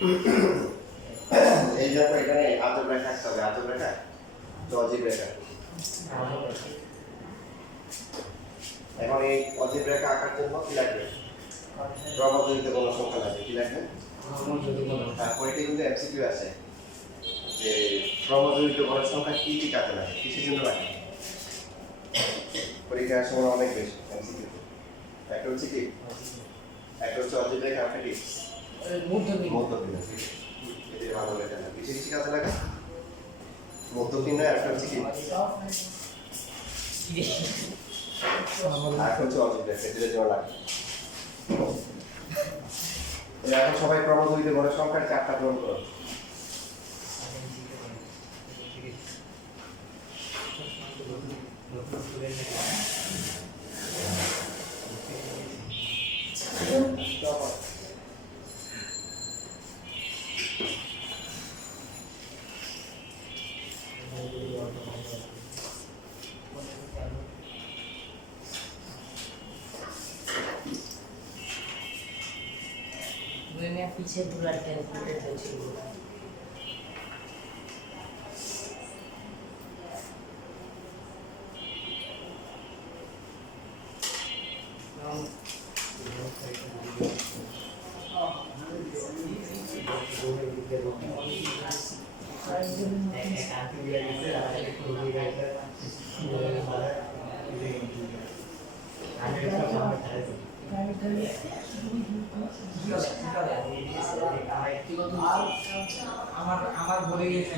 এই দেখো এখানে আজব রেখা আসতে হবে, আজব রেখা তো অজীব রেখা। এখন এই অজীব রেখা আঁকার জন্য কি লাগবে? ক্রমজোড়িত কোন সংখ্যা লাগবে। কি লাগবে? তারপর এটা কিন্তু এমসিকিউ আছে যে ক্রমজোড়িত কোন সংখ্যা কি কি কাজে লাগে, কিসের জন্য লাগে? পরীক্ষার সময় অনেক বেশি এমসিকিউ। একটা হচ্ছে কি, একটা হচ্ছে অজীব রেখা, একটা কি মধ্যবিন্দু। এটা ভালো লেখা না, কিছু কিছু কাজে লাগে মধ্যবিন্দু। একটা হচ্ছে কি, আর হচ্ছে অজীব রেখা, এদের জন্য লাগে। এখন সবাই ক্রমজোড়িত কোন সংখ্যার চারটা পূরণ করো। मैं पीछे बुला कैलकुलेटर से আমার বলে গেছে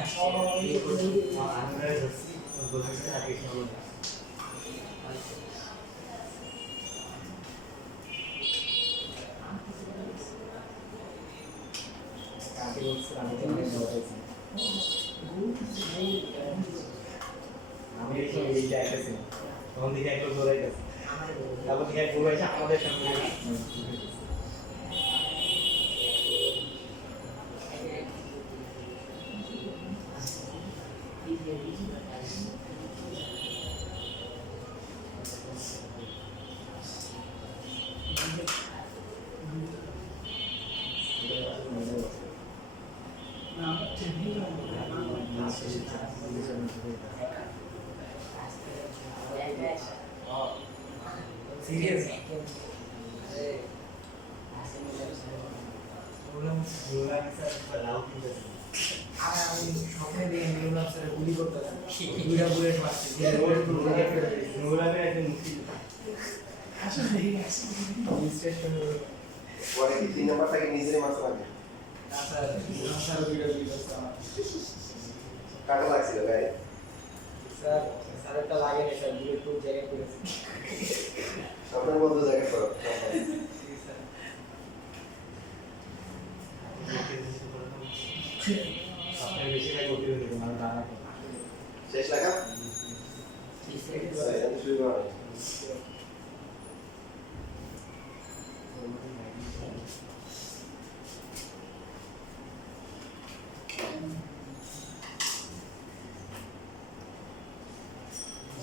আমি এইটা এসেছি তখন দিকে একটু জোরে গেছে তারপর দিকে একটু এসে আমাদের সামনে सीरियस আমি স্বপ্নে দিয়ে নিউলাম স্যার গুলি করতেছি দুইটা বুলেট মারছি নুরানের একজন মুক্তি আসলে পরে কি 3 নাম্বারটাকে নিজেরই মারতে লাগে? স্যার দুইটা গুলি করতে আমার কাটা লাগছিল গায়ে? স্যার স্যারটা লাগে না স্যার বুলেট প্রুফ জায়গায় করেছি আপনার মতো জায়গা করো। আপনার বেশিরভাগ গতি হয়ে গেছে মানে দাঁড়া শেষ লেখা? শুরু করো।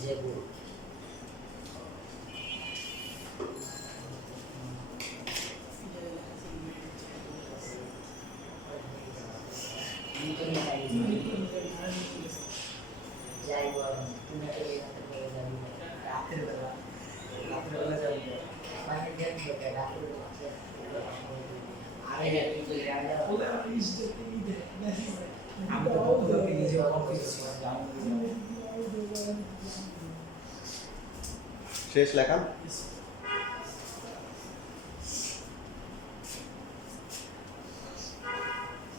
যেগুলো যাই বল তুমি তো এখানে করে যাবি রাতের বেলা যাবি মানে দেখবো রাতের বেলা আরে আমি তো গতকালকে নিজে কনফিউজ ছিলাম জানো শেষ লেখা?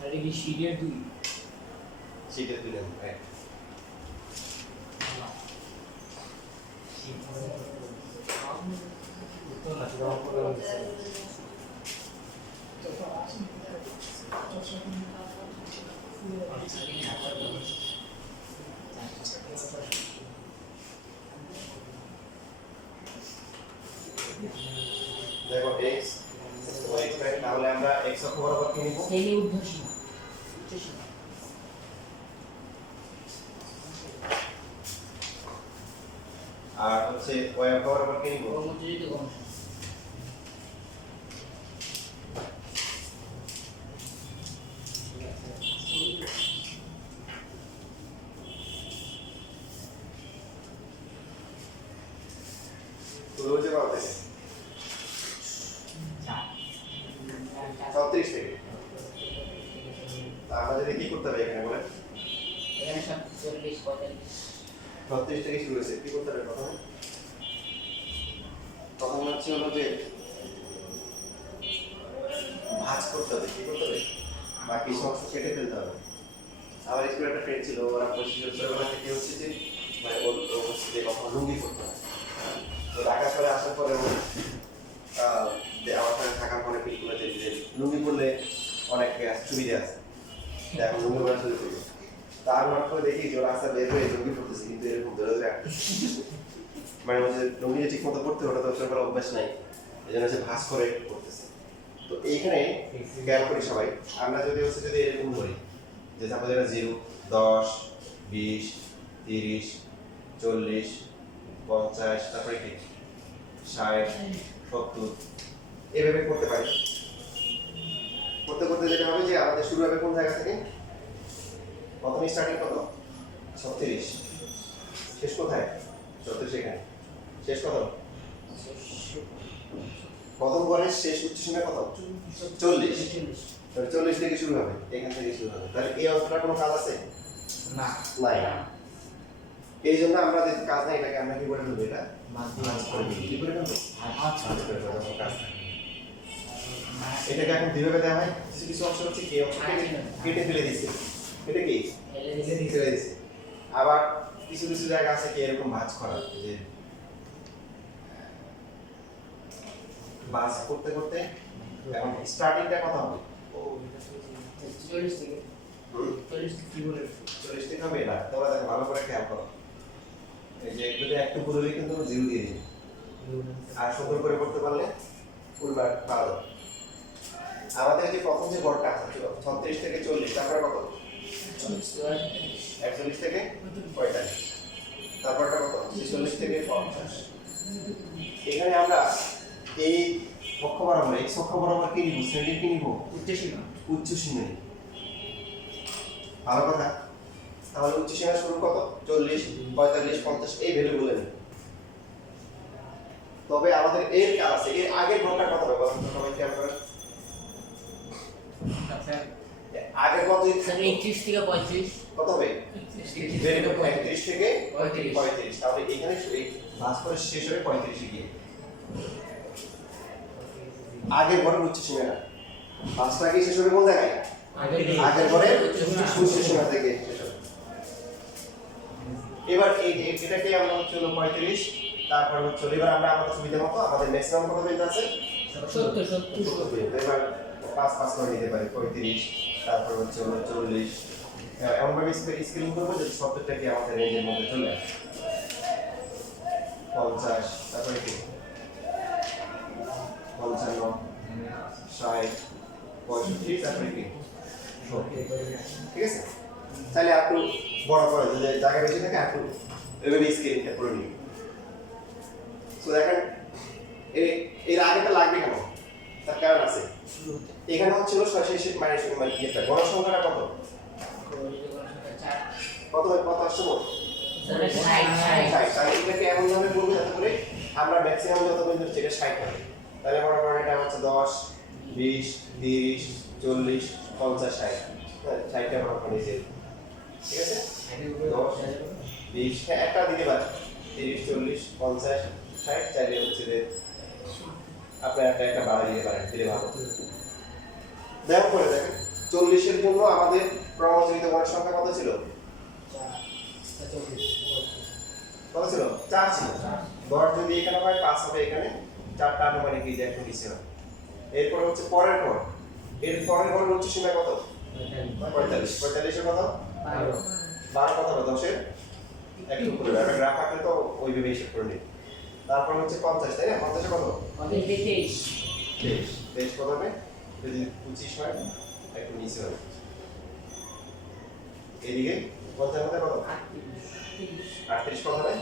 আরে কি শিডিয়ার দুই শিখে দিলেন। তো না জবাব করে দেখো x y x তাহলে আমরা x অক্ষ বরাবর কি নিব? শ্রেণী ঊর্ধ্বসীমা উচ্চসীমা আর হচ্ছে y অক্ষ বরাবর কি নিব? কর্মচারীতে গণসংখ্যা আর হচ্ছে x অক্ষ বরাবর কি নিব? উচ্চসীমা। 36 থেকে। তা আমরা যদি কি করতে হবে এখানে বলেন? এখানে সব 40 45 36 থেকে শুরু হয়েছে, কি করতে হবে প্রথমে? প্রথমে হচ্ছে হলো যে ভাঁজ করতে হবে, কি করতে হবে? বাকি সব অংশ কেটে ফেলতে হবে। আমার স্কুলে একটা ফ্রেন্ড ছিল, ওরা ছোটবেলা থেকে হচ্ছে যে মানে ও হচ্ছে যে কখনো লুঙ্গি পরতো না। তো ঢাকা শহরে আসার পরে ও আমার সঙ্গে থাকার পরে ফিল করেছে যে লুঙ্গি পরলে অনেক সুবিধা আছে, এখন লুঙ্গি পরা শুরু করবে। তা আমি হঠাৎ করে দেখি যে ওরা রাস্তা বের হয়ে লুঙ্গি পরতেছে, কিন্তু এরকম ধরে ধরে মানে হচ্ছে লুঙ্গি ঠিক মতো পড়তে ওটা তো ছোটবেলা অভ্যাস নাই, এই জন্য হচ্ছে ভাঁজ করে পড়তেছে। তো এইখানে খেয়াল করি সবাই, আমরা যদি হচ্ছে যদি এরকম করি যে তারপরে যেটা 0, 10, 20, 30, 40, 50, তারপরে কি 60, 70 এভাবে করতে পারি। করতে করতে যেটা হবে যে আমাদের শুরু হবে কোন জায়গা থেকে? প্রথমে স্টার্টিং কত? 36, শেষ কোথায়? 36 এখানে, শেষ কত? প্রথম গণের শেষ উচ্চসীমা কত? 40। 40 থেকে শুরু হবে, এখান থেকে শুরু হবে। তাহলে এই অঙ্কটার কোনো কাজ আছে? না নাই। এই জন্য আমরা যে কাজ নাই এটাকে আমরা কি করে ফেলবো? এটা মাঝ করে ফেলবো। কি করে ফেলবো? আচ্ছা ভাঁজ করে ফেলবো, কোনো কাজ নাই। এটাকে এখন কিভাবে দেওয়া হয়? কিছু কিছু অংশ হচ্ছে কি অংশ কেটে ফেলে দিচ্ছে, এটা কি ফেলে দিচ্ছে। আবার কিছু কিছু জায়গা আছে কি এরকম ভাঁজ করা, যে ভাঁজ করতে করতে এখন স্টার্টিংটা কত হবে? 40 থেকে 40 কি বলে 40 থেকে হবে এটা। তোমরা দেখো ভালো করে খেয়াল করো, এই যে যদি একটু পুরোই কিন্তু 0 দিয়ে দিই, আর সুন্দর করে করতে পারলে ফুল মার্ক পাওয়া যাবে। আমাদের যে প্রথম যে গড়টা ছিল 36 থেকে 40, তারপরে কত? 41 থেকে 45, তারপরটা কত? 46 থেকে 50। এখানে আমরা এই অক্ষ বরাবর x অক্ষ বরাবর কি নিব? শ্রেণী কি নিব? উচ্চসীমা নিব। ভালো কথা। তাহলে উচ্চসীমা শুরু কত? 40, 45, 50 এই ভ্যালুগুলো নিব। তবে আমাদের এর কাজ আছে, এর আগের ঘরটা কত হবে বলুন তো সবাই খেয়াল করেন। আগের কত? 31 থেকে 35 কত হবে? 31 ভেরি গুড, 31 থেকে 35 35। তাহলে এখানে এই ভাঁজ করে শেষ হবে 35 এ গিয়ে। আগের ঘরের উচ্চসীমা, ভাঁজটা কি শেষ হবে কোন জায়গায়? আগের ঘরের উচ্চসীমা থেকে শেষ হবে। এবার এই এটাকে আমরা হচ্ছে হলো 35, তারপর হচ্ছে এবার আমরা আমাদের সুবিধা মতো আমাদের ম্যাক্সিমাম কত পর্যন্ত আছে? 70 পর্যন্ত। এবার 5 করে নিতে পারি, 35, তারপর হচ্ছে হলো 40। এমন ভাবে স্কেলিং করবো যে 70টাকে আমাদের রেঞ্জের মধ্যে চলে আসে। 50, তারপরে কি 55, 60, 65, তারপরে কি 70। ঠিক আছে? তাহলে একটু বড় করে যদি জায়গা বেশি থাকে একটু এভাবে স্কেলিংটা করে নিই। তো দেখেন এর আগেটা লাগবে কেন? তার কারণ আছে। এখানে হচ্ছে হলো শেষ মানে এটা গণসংখ্যাটা কত? কত আসছে মোট? 60। তাহলে এটাকে এমন ভাবে বলবো যাতে করে আমরা ম্যাক্সিমাম যত পর্যন্ত সেটা 60 হবে। তাহলে মনে করেন এটা হচ্ছে 10, 20, 30, 40, 50, 60। হ্যাঁ 60টা আমরা ওখানে নিচে। ঠিক আছে? 10, 20 হ্যাঁ একটা দিতে পারি। 30, 40, 50, 60 চাইলে হচ্ছে যে আপনার একটা বাড়া দিতে পারেন, দিলে ভালো। দেখো করে দেখেন 40 এর জন্য আমাদের ক্রমযোজিত গড়ের সংখ্যা কত ছিল? কত ছিল? 4 ছিল। গড় যদি এখানে হয় 5 হবে, এখানে 4টা আনুমানিক এই যে একটু নিচে হবে। এরপর হচ্ছে পরের গড়, এর পরের গড়ের উচ্চসীমা কত? 45। 45 এর কত? 12 কত হবে? 10 এর একটু উপরে। আমরা গ্রাফ আঁকলে তো ওইভাবে হিসাব করে নিই। তারপর হচ্ছে 50, তাই না? 50 এ কত? 23 23 কত হবে? যদি 25 হয় একটু নিচে হবে। এদিকে 50 মধ্যে কত? 38 কত হবে?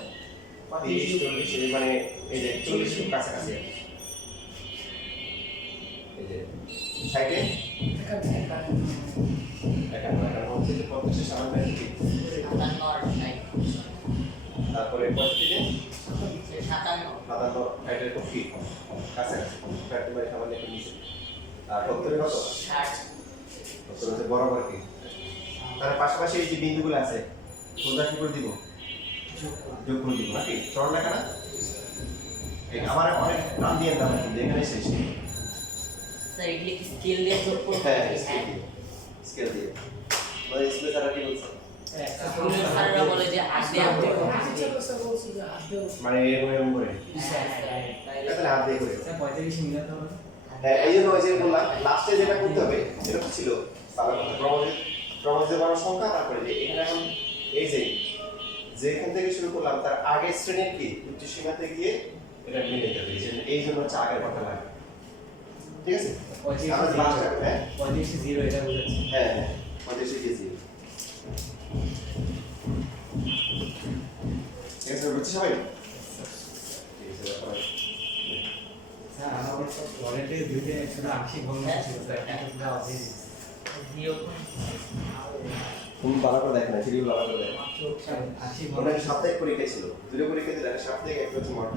30, 40 এই মানে এই যে 40 এর কাছাকাছি আছে। এই যে 60 এ 51 হচ্ছে যে 50 এর সামনে আছে। তারপরে 65 এ 57 এটা খুব ঠিক কাছাকাছি। প্রায় সামান্য একটু নিচে। আর 70 কত? 60 70 হচ্ছে বরাবর কি? তার পাশাপাশি এই যে বিন্দুগুলো আছে ওটা কি করে দিব? যোগ করে দিব নাকি? সরল রেখা না? এই আমার অনেক নাম দিয়ে দাও কিন্তু এখানে শেষ। স্যার এগুলি কি স্কেল দিয়ে যোগ করতে হ্যাঁ হবে? স্কেল দিয়ে। মানে স্কেল ছাড়া কি বলছো? স্যাররা বলে যে হাত দিয়ে হাত দিয়ে মানে এরকম করে। তাহলে হাত দিয়ে করে। 45 মিলাতে হবে। হ্যাঁ এই জন্য ওই যে বললাম লাস্টে যেটা করতে হবে সেটা কি ছিল? তাহলে প্রমাণিত করার সংখ্যা তারপরে যে এখানে এখন এই যে যেখান থেকে শুরু করলাম তার আগের শ্রেণীর কি উচ্চ সীমাতে গিয়ে এটা মিলাতে হবে। এই জন্য হচ্ছে আগের কথা লাগে। ঠিক আছে? আমরা লাস্ট হ্যাঁ 45 0 এটা বোঝাচ্ছে। হ্যাঁ 45 কেজি। ঠিক আছে বুঝছি সবাই? ঠিক আছে সবাই। স্যার আমার তো অলরেডি দুইটা শুধু আংশিক ভগ্ন ছিল স্যার এটা পুরো অধীন। 0 তুমি ভালো করে দেখো না ভিডিও ভালো করে দেখো। আংশিক ওটা ভগ্ন সাপ্তাহিক পরীক্ষা ছিল। দুটো পরীক্ষা দিলে সাপ্তাহিক একটা হচ্ছে মডেল।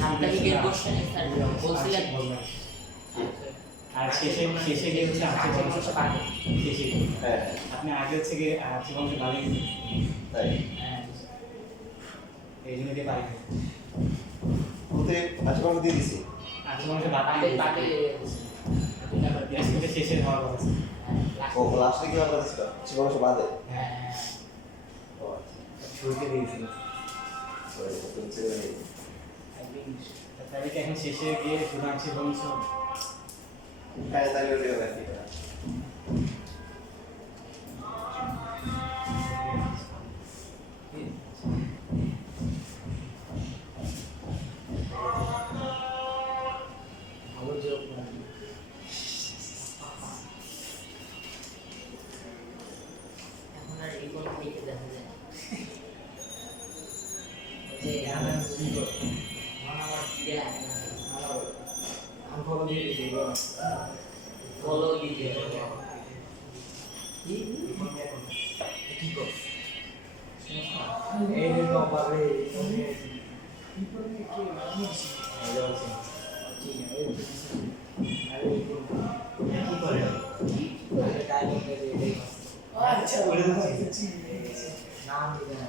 সাপ্তাহিকের কোশ্চেনে স্যার বলছিলেন আর শেষে গিয়ে হচ্ছে আংশিক ভগ্ন শেষে হ্যাঁ আপনি আগে হচ্ছে গিয়ে আংশিক ভগ্ন বানিয়ে দিন তাই এই জন্য দিয়ে পারি ওতে আজকে আমরা দিয়ে দিছি। আংশিক ভগ্ন বাতিল শেষে হওয়ার কথা ছিল। ও লাস্টে কি আমরা দিছি? জীবন সব বাদে। হ্যাঁ ও আচ্ছা। শুরুতে দিয়েছিল সরি তুমি ছেড়ে দিই। তাহলে কি এখন শেষে গিয়ে শুধু আংশিক ভগ্ন ছিল? হ্যাঁ তাহলে ওটা হবে কি করা? ভালো যোগ এখন আর রিপোর্ট লিখে দেখা যায় না। যে আমরা কি করব? আমার কি লাগে না আমি ফলো দিয়ে দিই ফলো দিতে হবে কি করব? এই যে তো পাবে আচ্ছা বলে দিচ্ছি নাম দিবে না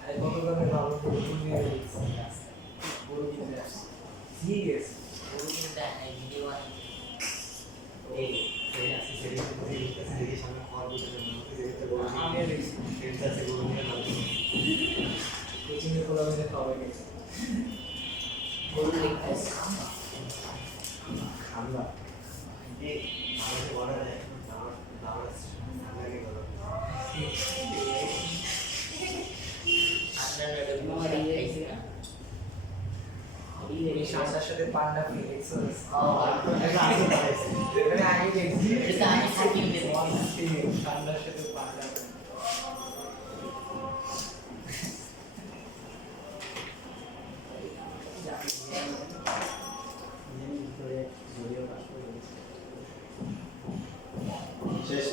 আরে কত করে ভালো করে নিয়ে দিচ্ছি পুরো দিতে আসছে ঠিক আছে পুরো দিন দেয় না ভিডিও বানিয়ে এই সেই আছে সেই সেই সামনে খাওয়ার দিতে আমি দেখছি এটা আছে গুলো নিয়ে ভালো কোচিং এর কোলা মেরে খাওয়া গেছে গরু লিখতেছে আমরা এই আমাদের বড় দেয় আমার সামনে গেল আপনারা খাইছি না এই সামনের সাথে পান্ডা ফিলিক্স ও এটা আগে দেখছি এটা আমি সাকিব দেব সামনের সাথে পান্ডা শেষ।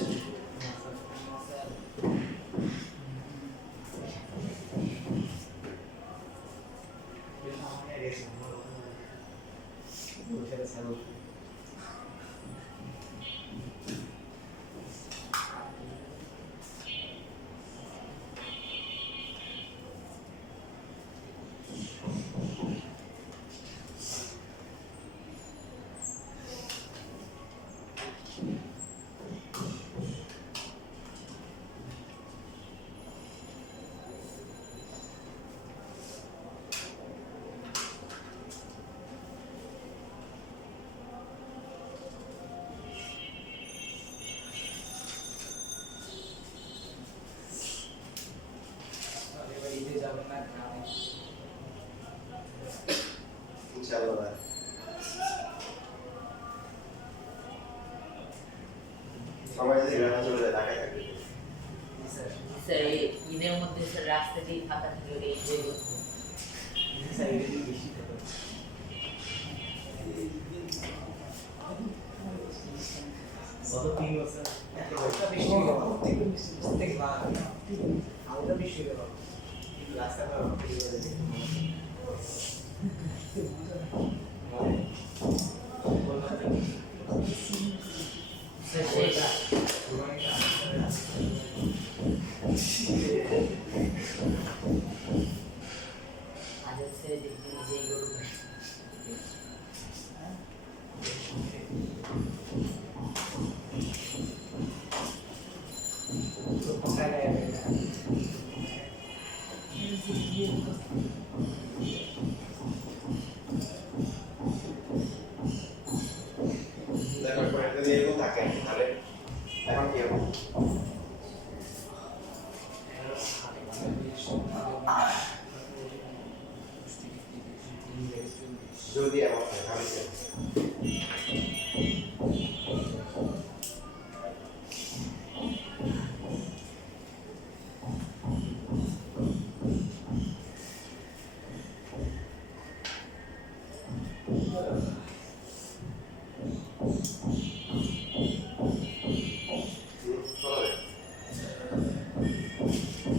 ইনশাআল্লাহ। সবাই যদি গ্রামে চলে যায় ঢাকায় থাকবে। স্যার এই ঈদের মধ্যে স্যার রাস্তাতেই ফাঁকা থাকলে এনজয় করতে কত 3 বছর হালকা বেশি গেল রাস্তা আজকে ছেড়ে দেখবি নিজেই গরু দেখো পরে যদি এরকম থাকে তাহলে এখন কি হবে যদি এমন হয় তাহলে কি হবে?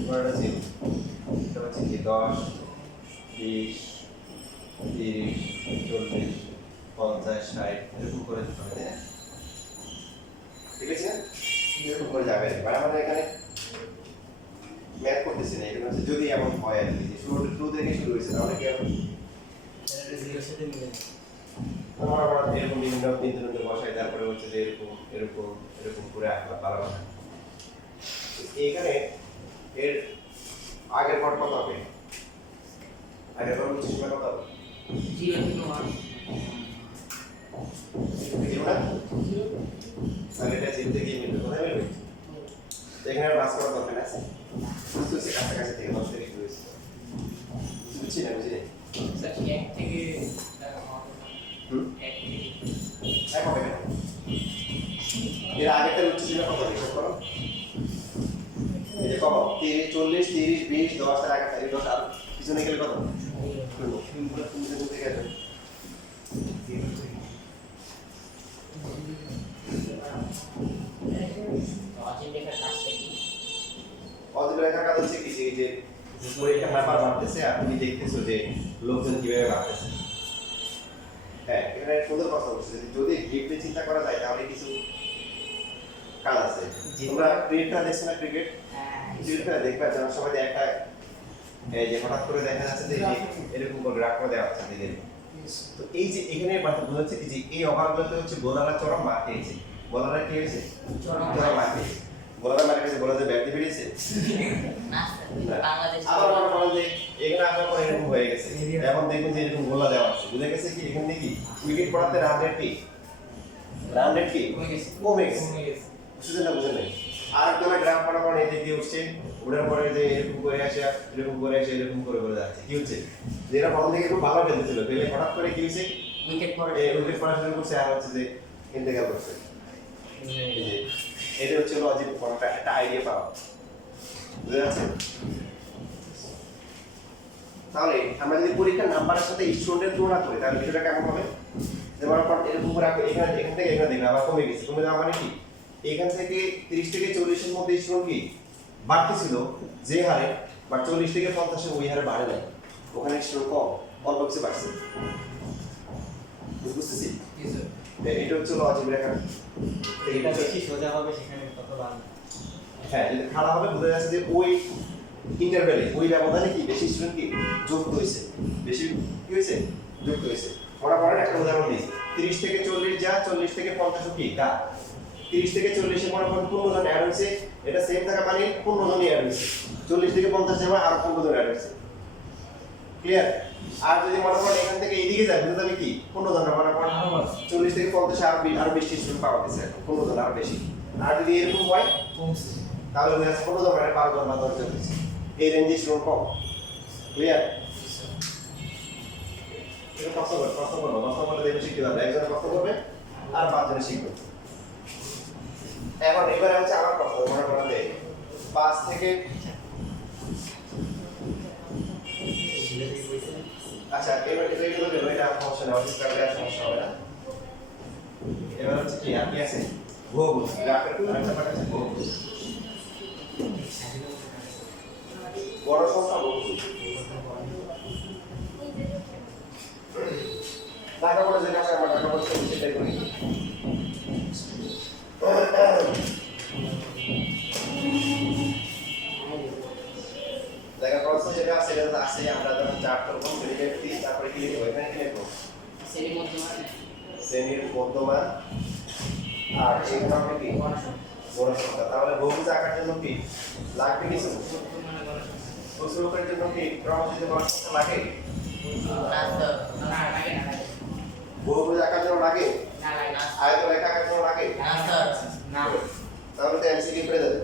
Guarda assim. Então assim, que 10, 20, 30, 40, 50, 60 এরকম করে দিতে হবে, তাই না? ঠিক আছে না? এরকম করে যাবে। এবার আমাদের এখানে ম্যাথ করতেছি না, এখানে হচ্ছে যদি এমন হয় আর কি, যে শুরু থেকে শুরু হয়েছে তাহলে কি হবে? জিরোর সাথে মিলে আমরা এরকম বিভিন্ন বিন্দুতে বসাই, তারপরে হচ্ছে যে এরকম এরকম এরকম করে আসলাম বারবার। এখানে এর আগের পর কত হবে? আগের পর হচ্ছে সময় কত হবে? 0 থেকে 1 জিরো না? তাহলে এটা জিরো থেকে মিলবে, কোথায় মিলবে? এখানে আর বাস করার দরকার আছে? বুঝতে হচ্ছে কাছাকাছি থেকে 10 থেকে শুরু হয়েছে। বুঝছি না, বুঝি না? স্যার 1 থেকে হুম? 1 থেকে এক হবে কেন? এর আগেরটার উচ্চ সীমা কত হিসাব করো? এই যে কত? 30, 40, 30, 20, 10 এর আগেরটা, এই 10 আর পিছনে গেলে কত? শূন্য থেকে গেছে। অজিন রেখার কাজটা কি? অজীব রেখার কাজ হচ্ছে কি, যে পরীক্ষার ব্যাপার বাড়তেছে আর তুমি দেখতেছো যে লোকজন কিভাবে বাড়তেছে। হ্যাঁ, এখানে সুন্দর কথা বলছে, যদি ডিপলি চিন্তা করা যায় তাহলে কিছু কাজ আছে। তোমরা ক্রিকেটটা দেখছো না? ক্রিকেট ক্রিকেটটা দেখবে যারা সবাই একটা এই যে হঠাৎ করে দেখা যাচ্ছে যে এরকম করে গ্রাফ করে দেওয়া হচ্ছে দিকে। তো এই যে এখানে বার্তা বোঝাচ্ছে কি যে এই ওভারগুলোতে হচ্ছে বোলাররা চরম মার খেয়েছে। বোলাররা কি হয়েছে? চরম মার খেয়েছে। বোলাররা মার খেয়েছে, বোলারদের ব্যাট বেরিয়েছে। না স্যার বাংলাদেশ আবার মনে করেন যে এখানে আসার পর এরকম হয়ে গেছে, এখন দেখুন যে এরকম গোলা দেওয়া আছে, বুঝে গেছে কি এখানে কি উইকেট পড়াতে রান রেট কি কমে গেছে। বুঝছেন না? বুঝেন নাই? আর একটা গ্রাফ মনে করেন এই যে কি হচ্ছে, ওটার পরে যে এরকম করে আসে, এরকম করে আসে, এরকম করে করে যাচ্ছে, কি হচ্ছে যে এরা প্রথম থেকে খুব ভালো খেলতেছিল, পেলে হঠাৎ করে কি হয়েছে, উইকেট পড়ে উইকেট পড়া শুরু করছে, আর হচ্ছে যে ইন্তেকাল করছে। এই যে এটা হচ্ছে লজিক, একটা আইডিয়া পাওয়া, বুঝে যাচ্ছে? তাহলে আমরা যদি পরীক্ষার নাম্বারের সাথে স্টুডেন্টের তুলনা করি তাহলে বিষয়টা কেমন হবে? যেমন আপনার এরকম করে এখান থেকে এখানে দেখবেন আবার কমে গেছে। কমে যাওয়া মানে কি, এখান থেকে 30 থেকে 40 এর মধ্যে স্টুডেন্ট কি বাড়তেছিল যে হারে, বা 40 থেকে 50 ওই হারে বাড়ে নাই, ওখানে স্টুডেন্ট কম, অল্প কিছু বাড়ছে। বুঝতেছি? এটা হচ্ছে লজিক রেখা। এটা বেশি সোজা হবে সেখানে কত লাভ। হ্যাঁ, যদি খারাপ হবে বোঝা যাচ্ছে যে ওই ইন্টারভ্যালে ওই ব্যবধানে কি বেশি স্টুডেন্ট কি যুক্ত হয়েছে, বেশি কি হয়েছে যুক্ত হয়েছে। মনে করেন একটা উদাহরণ দিই, 30 থেকে 40 যা, 40 থেকে 50 কি তা, 30 থেকে 40 এ মনে করেন 15 জন অ্যাড হয়েছে, এটা সেম থাকা মানে 15 জনই অ্যাড হয়েছে, 40 থেকে 50 যাবে আর 15 জন অ্যাড হয়েছে। ক্লিয়ার? আর যদি মনে করেন এখান থেকে এইদিকে যায় বুঝতে যাবে কি 15 জন, মনে করেন 40 থেকে 50 আরো বেশি স্টুডেন্ট পাওয়া গেছে, 15 জন আরো বেশি। আর যদি এরকম হয় কমছে তাহলে দেখা যাচ্ছে 15 জন মানে 12 জন বা 10 জন হয়েছে, এই রেঞ্জে স্টুডেন্ট কম। ক্লিয়ার? এটা কষ্ট করবে দেখবে শিখতে পারবে, একজনে কষ্ট করবে আর 5 জনে শিখবে। এখন এবারে হচ্ছে আমার কথা, মনে করেন যে 5 থেকে আচ্ছা এবার এটা এটা সমস্যা নেই, অফিস কার্ডে আর সমস্যা হবে না। এবার হচ্ছে কি আর কি আছে, বহুভুজ, গ্রাফের আরেকটা পার্ট আছে বহুভুজ, বড় সংখ্যা বহুভুজ। ঢাকা বোর্ডে যেটা আছে আমরা ঢাকা বোর্ডে সেটাই করি। শ্রেণীর মধ্যমান আর এগুলো হবে কি গণসংখ্যা। তাহলে বহুভুজ আঁকার জন্য কি লাগবে কিছু? প্রশ্নকের জন্য কি ক্রমযুক্ত গণসংখ্যা লাগে? বহুভুজ আঁকার জন্য লাগে? আয়তরেখা আঁকার জন্য লাগে? তাহলে তো এমসিকিউ করে দেবে।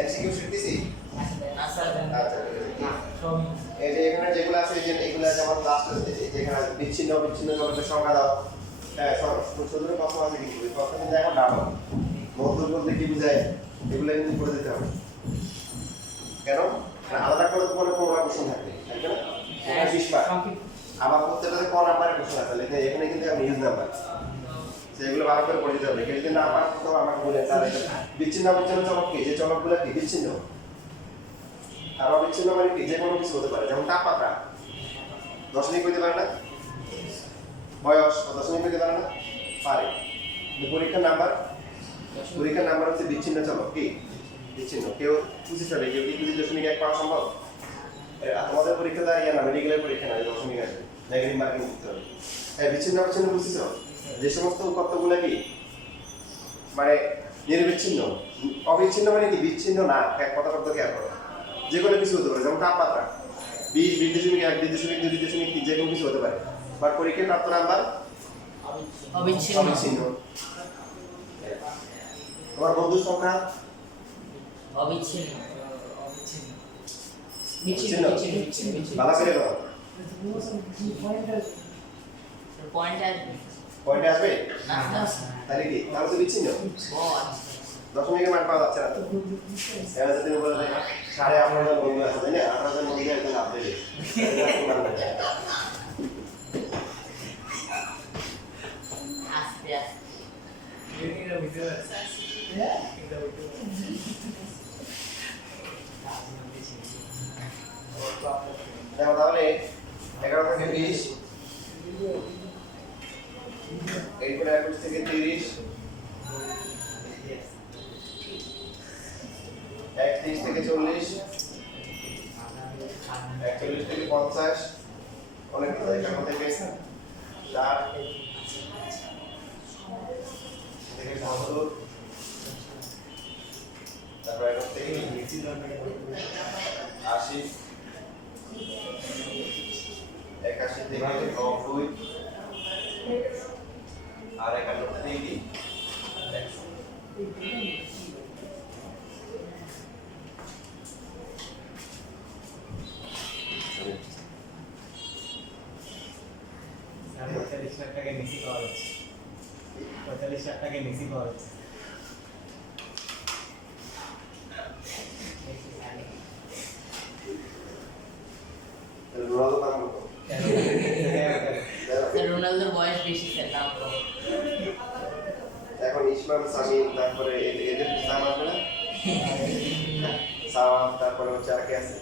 এমসিকিউ শিখতেছি। আচ্ছা ঠিক আছে। এই যে এখানে যেগুলো আছে যে এগুলা যেমন লাস্ট যেখানে বিচ্ছিন্ন বিচ্ছিন্ন জগতের সংখ্যা দাও। হ্যাঁ ছোট প্রশ্ন আছে কিন্তু প্রশ্ন কিন্তু এখন ডাবল মধ্য বলতে কি বোঝায় এগুলো কিন্তু করে দিতে হবে। কেন না আলাদা করে তো কোনো কোশ্চেন থাকবে তাই না? হ্যাঁ 20 বার আবার প্রত্যেকটাতে কোন নাম্বারের কোশ্চেন আছে লেখা এখানে কিন্তু আমি ইউজ নাম্বার সেগুলো ভালো করে পড়ে দিতে হবে। যদি না পার তো আমাকে বলে তাহলে বিচ্ছিন্ন বিচ্ছিন্ন চলক কি যে চলকগুলো কি বিচ্ছিন্ন আর অবিচ্ছিন্ন মানে কি যে কোনো কিছু হতে পারে যেমন তাপমাত্রা দশমিক হইতে পারে না, বয়স দশমিক হইতে পারে না পারে। পরীক্ষার নাম্বার হচ্ছে বিচ্ছিন্ন চলক কি বিচ্ছিন্ন কেউ 25 চলে কেউ কি 25.1 পাওয়া সম্ভব? তোমাদের পরীক্ষা দাঁড়িয়ে না মেডিকেলের পরীক্ষা না দশমিক আসবে নেগেটিভ মার্কিং দিতে হবে। হ্যাঁ বিচ্ছিন্ন বিচ্ছিন্ন বুঝছিস যে সমস্ত উপাত্তগুলো কি মানে নিরবিচ্ছিন্ন অবিচ্ছিন্ন মানে কি বিচ্ছিন্ন না এক কথা শব্দ খেয়াল করো যে কোনো কিছু হতে পারে যেমন তাপমাত্রা 20 20.1 20.2 20.3 যে কোনো কিছু হতে পারে বাট পরীক্ষায় প্রাপ্ত নাম্বার অবিচ্ছিন্ন। তোমার বন্ধুর সংখ্যা অবিচ্ছিন্ন বিচ্ছিন্ন ভালো করে বলো পয়েন্ট আসবে তাহলে কি তাহলে তো বিচ্ছিন্ন দশমিকের মান পাওয়া যাচ্ছে না তো। এবার যদি বলে দেয় 18.5 জন বন্ধু আছে তাই না 18 জন বন্ধু একজন আপডেট আস্তে দেখো তাহলে 11 থেকে 20 এরপরে 21 থেকে 30 31 থেকে 40 41 থেকে 50 অনেক এখান থেকে 60 থেকে 70 তারপর এখান থেকে 80 81 থেকে 90 আর 91 থেকে 100 45 লাখ টাকা নিচে পাওয়া যাচ্ছে 45 লাখ টাকা নিচে পাওয়া যাচ্ছে রোনালদো নাম কত? রোনালদোর বয়স বেশি স্যার নাম কম এখন ইসমাম সামিন তারপরে এদের নাম আসবে না সাওয়াব তারপরে হচ্ছে আর কে আছে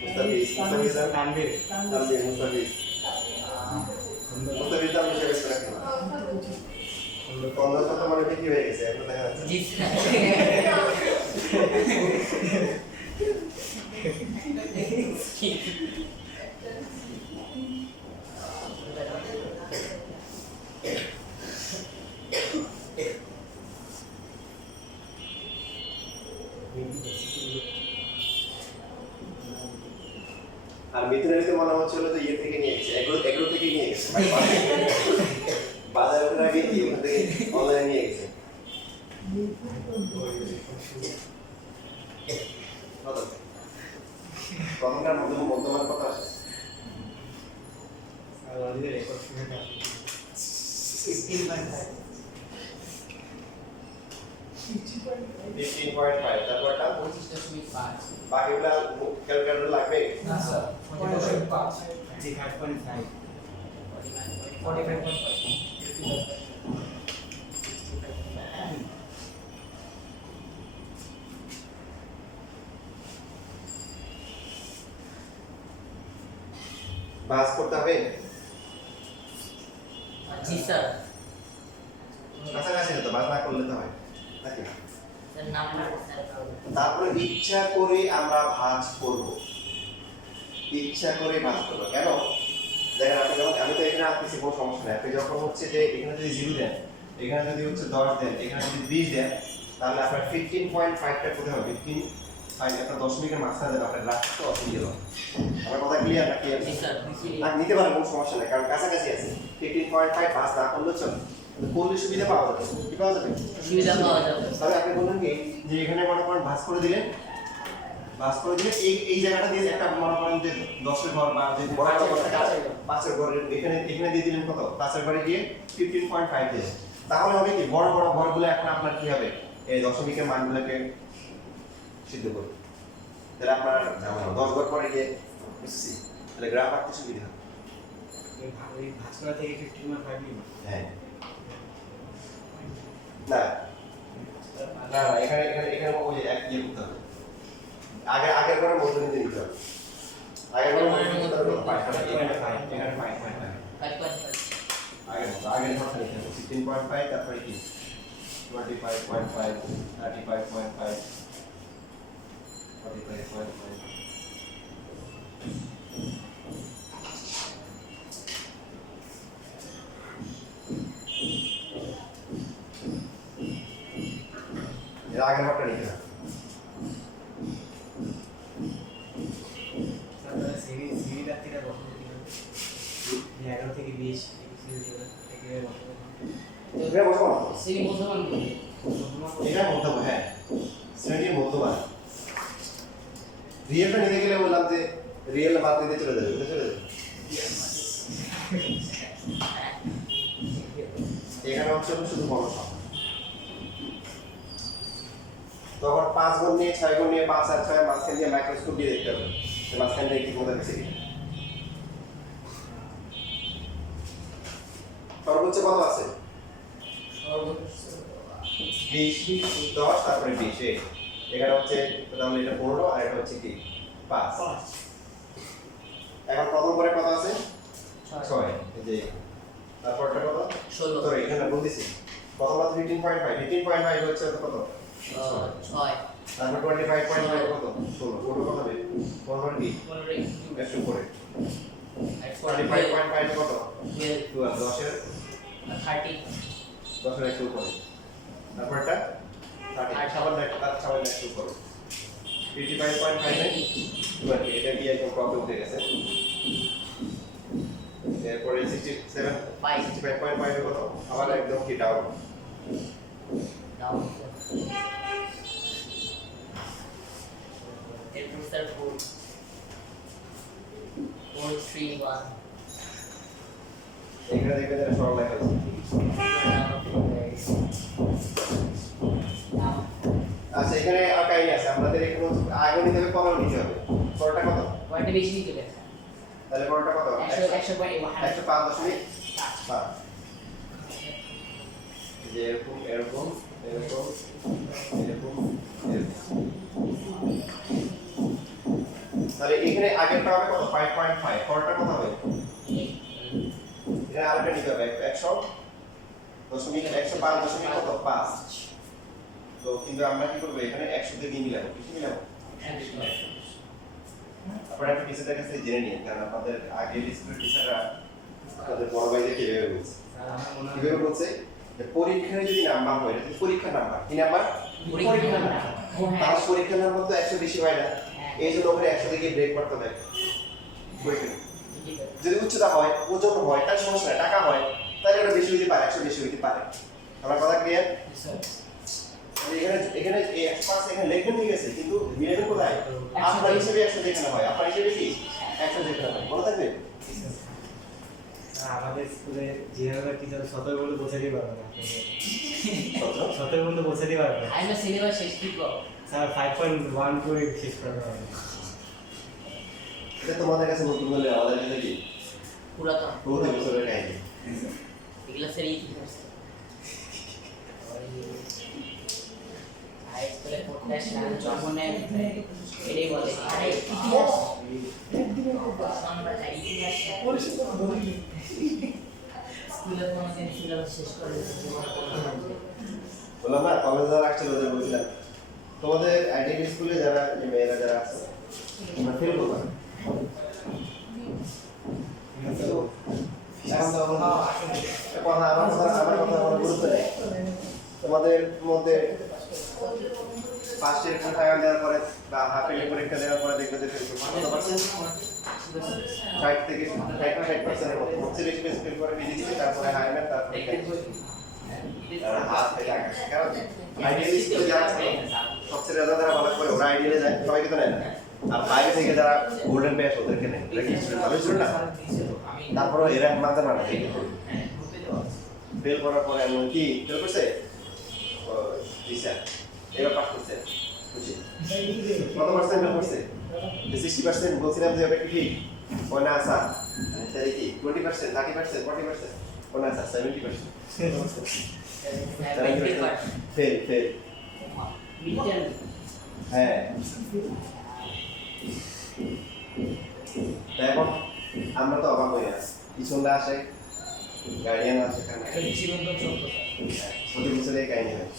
মুস্তাফিজ তানভীর মুস্তাফিজ দাম হিসেবে বেশি রাখেন 1500 তো মানে বিক্রি হয়ে গেছে এখন দেখা যাচ্ছে জি আর মিথুনের মনে হচ্ছে হলো তো ইয়ে থেকে নিয়ে গেছে এগ্রো থেকে নিয়ে গেছে বাজারে ওঠার আগে কি ওখান থেকে অনলাইনে নিয়ে গেছে প্রথমকার মধ্যমান কত আসে আর ওদের রেকর্ড শুনে 15.5 তারপরটা 25.5 বাকিগুলা ক্যালকুলেটর লাগবে না স্যার 5.5 বাস করতে হবে জি স্যার কাছাকাছি তো বাস না করলে তো হয় নাকি স্যার নাম্বার স্যার তারপরে ইচ্ছা করে আমরা ভাঁজ করব ইচ্ছা করে ভাঁজ করব কেন দেখেন আপনি যখন আমি তো এখানে আঁকতেছি কোনো সমস্যা নেই, আপনি যখন হচ্ছে যে এখানে যদি 0 দেন, এখানে যদি হচ্ছে 10 দেন, এখানে যদি 20 দেন, তাহলে আপনার 15.5টা কোথায় হবে? 15 আপনার দশমিকের মাঝখানে দেবেন, আপনার গ্রাফ তো অসুবিধা হবে। আমার কথা ক্লিয়ার নাকি? না নিতে পারেন, কোনো সমস্যা নেই, কারণ কাছাকাছি আছে। 15.5 পাস না করলেও চলে, করলে সুবিধা পাওয়া যাবে। কি পাওয়া যাবে? সুবিধা পাওয়া যাবে। তাহলে আপনি বললেন কি যে এখানে মনে করেন ভাঁজ করে দিলেন, ভাঁজ করে দিলে এই জায়গাটা দিয়ে একটা মনে করেন যে 10 এর ঘর বা যে বড় বড় ঘরটা আছে 5 এর ঘরের এখানে দিয়ে দিলেন কত? 5 এর ঘরে দিয়ে 15.5 দিলেন। তাহলে হবে কি বড় বড় ঘরগুলো এখন আপনার কি হবে? এই দশমিকের মানগুলোকে সিদ্ধ করবে। তাহলে আপনার 10 ঘর পরে গিয়ে বুঝছি, তাহলে গ্রাফ আঁকতে সুবিধা হবে। ওই ভাঁজ করা থেকে 15.5 নিব। হ্যাঁ না না না, এখানে এখানে এখানে ওই এক ইয়ে করতে হবে, আগের ঘরের মধ্যে নিতে দিতে হবে। আগের ঘরের মধ্যে নিতে হবে 5.5, এখানে 5.5 আগের ঘরটা নিতে হবে 16.5, তারপরে কি 25.5, 35.5, 45.5। এর আগের ঘরটা নিতে হবে। তাহলে সিঁড়ি রাত্রিটা বসে দিতে হবে। 11 থেকে 20 থেকে বসে এটা বসো না, সেই মুসলমান বলি এটা মধ্যম, হ্যাঁ শ্রেণীর মধ্যমান। রিয়েলটা নিতে গেলে বললাম যে রিয়েল বাদ দিতে চলে যাবে, চলে যাবে। এখানে হচ্ছে শুধু বড় সংখ্যা, তখন 5 গুণ নিয়ে 6 গুণ নিয়ে 5 আর 6 মাঝখান দিয়ে মাইক্রোস্কোপ দিয়ে দেখতে হবে যে মাঝখান দিয়ে কি কোথায় গেছে কিনা। সর্বোচ্চ কত আছে? 20, 10, তারপরে 20। এখানে হচ্ছে তাহলে এটা 15 আর এটা হচ্ছে কি 5। এখন প্রথম করে কত আছে? 6। এই যে তারপরটা কত? 16 সরি এখানে বলতেছি প্রথম আছে 15.5 হচ্ছে কত? 6 তারপর 25.5 কত? 16। কত কত হবে? 15 কি? 15 একটু করে। আর 45.5 কত? 12 12। 10 এর 30 10 এর একটু করে। তারপরটা 30 সামান্য একটু করে। 55.5 এ 20। এটা কি একদম প্রবলেম উঠে গেছে। এরপরে 65.5 কত? আবার একদম কি ডাউন। ডাউন এরপর স্যার 431 এখানে দেখবেন এটা সরল লেখা আছে। আচ্ছা এখানে আর কাহিনী আছে, আমাদের এখানে আগে নিতে হবে, পরেও নিতে হবে। পরটা কত? পয়েন্টটা বেশি নিতে হবে তাহলে পরটা কত? 105.5। যে এরকম এরকম এরকম এরকম এরকম। তাহলে এখানে আগেরটা হবে কত? 5.5। পরটা কত হবে? এখানে আরেকটা নিতে হবে 100.105 কত? 5। তো কিন্তু আমরা কি করব, এখানে 100 দিয়ে মিলাবো। কি মিলাবো? আপনারা একটু টিচারদের কাছে জেনে নিন, কারণ আপনাদের আগের স্কুলের টিচাররা আপনাদের বড় ভাইদের কিভাবে বলছে, কিভাবে বলছে যে পরীক্ষায় যদি নাম্বার হয়, এটা পরীক্ষার নাম্বার। কি নাম্বার? পরীক্ষার নাম্বার। তার পরীক্ষার নাম্বার তো 100 বেশি হয় না, এই জন্য ওখানে 100 থেকে ব্রেক করতে হবে। পরীক্ষা যদি উচ্চতা হয়, ওজন হয়, তার সমস্যা নাই, টাকা হয়, তাহলে ওটা বেশি হইতে পারে, 100 বেশি হইতে পারে। আমার কথা ক্লিয়ার? এখানে এই 100% এখানে লিখবেন, ঠিক আছে, কিন্তু মিলাবেন কোথায়? আপনার হিসেবে 100 দেখানো হয়, আপনার হিসেবে কি 100 দেখানো হয়, মনে থাকবে? আমাদের স্কুলে যেভাবে টিচার 17 বলে বোঝাতে পারবে না। 17 বলে বোঝাতে পারবে না। আমি সিলেবাস শেষ কি করব স্যার 5.1 করে শেষ করতে হবে। এটা তোমাদের কাছে নতুন বলে আমাদের কাছে কি পুরাতন বহুত বছরের কাহিনী। এগুলা স্যার ইতিহাস হাই স্কুলে পড়তে আসলাম যখন এটাই বলে আরে ইতিহাস আমরা যাই ইতিহাস স্কুলে কোনোদিন সিলেবাস শেষ করে বললাম না, কলেজে যারা আসছিল ওদের বলছিলাম তোমাদের আইটিআই স্কুলে যারা মেয়েরা যারা আছে তোমরা ফেল করবা। এখন তো আমার কথা কোনো গুরুত্ব নেই। তোমাদের মধ্যে ফার্স্ট ইয়ার ফাইনাল দেওয়ার পরে বা হাফ ইয়ারলি পরীক্ষা দেওয়ার পরে দেখবে যে কত পার্সেন্ট 60 থেকে 60% এর মতো হচ্ছে বেশি বেশি ফেল করে বিজি দিচ্ছে, তারপরে হায়ার তারপরে হাত থেকে আগে কারণ আইডিয়ালিস্ট যারা আছে সবচেয়ে রেজাল্ট যারা ভালো করে ওরা আইডিয়ালে যায়, সবাইকে তো নেয় না। আর বাইরে থেকে যারা গোল্ডেন ব্যাচ ওদেরকে নেয়, এটা কি স্টুডেন্ট ভালো স্টুডেন্ট না, তারপরে এরা মানতে না ফেল করার পরে এমন কি ফেল করছে জি স্যার এবার পাস করছে খুশি কত পার্সেন্ট ফেল করছে 60% বলছিলাম যে ওটা কি ঠিক ও না স্যার তাই কি 20% 30% 40% ও না স্যার 70% ফেল হ্যাঁ। তাই এখন আমরা তো অবাক হই না, পিছনটা আসে গার্ডিয়ান আসে প্রতি বছরে এই কাহিনী হয়।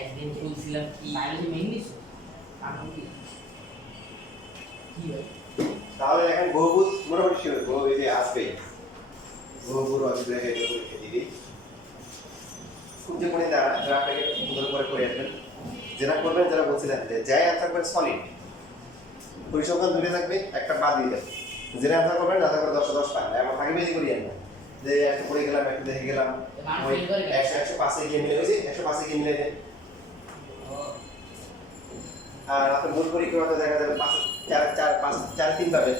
একদিন বলছিলাম কি বায়োলজি মেইন নিছো কি হয় তাহলে এখন বহুভুজ মোটামুটি শিওর বহু এই যে আসবে বহুভুজ অভিপ্রায় এটা পরীক্ষা দিবি খুব যে পড়ে দাঁড়া গ্রাফটাকে সুন্দর করে আসবেন যেটা করবেন যারা বলছিলেন যে যাই আনসার করবেন সলিড পরিসংখ্যান ধরে থাকবে একটা বাদ দিয়ে যাবে যেটা আনসার করবেন না থাকবে 10 পায় এমন আগে বেশি করি না যে একটা পড়ে গেলাম একটু দেখে গেলাম 100 গিয়ে মিলে গেছে 105 গিয়ে মিলে যায়। আর আপনার মূল পরীক্ষা হতে দেখা যাবে 4-3 পাবে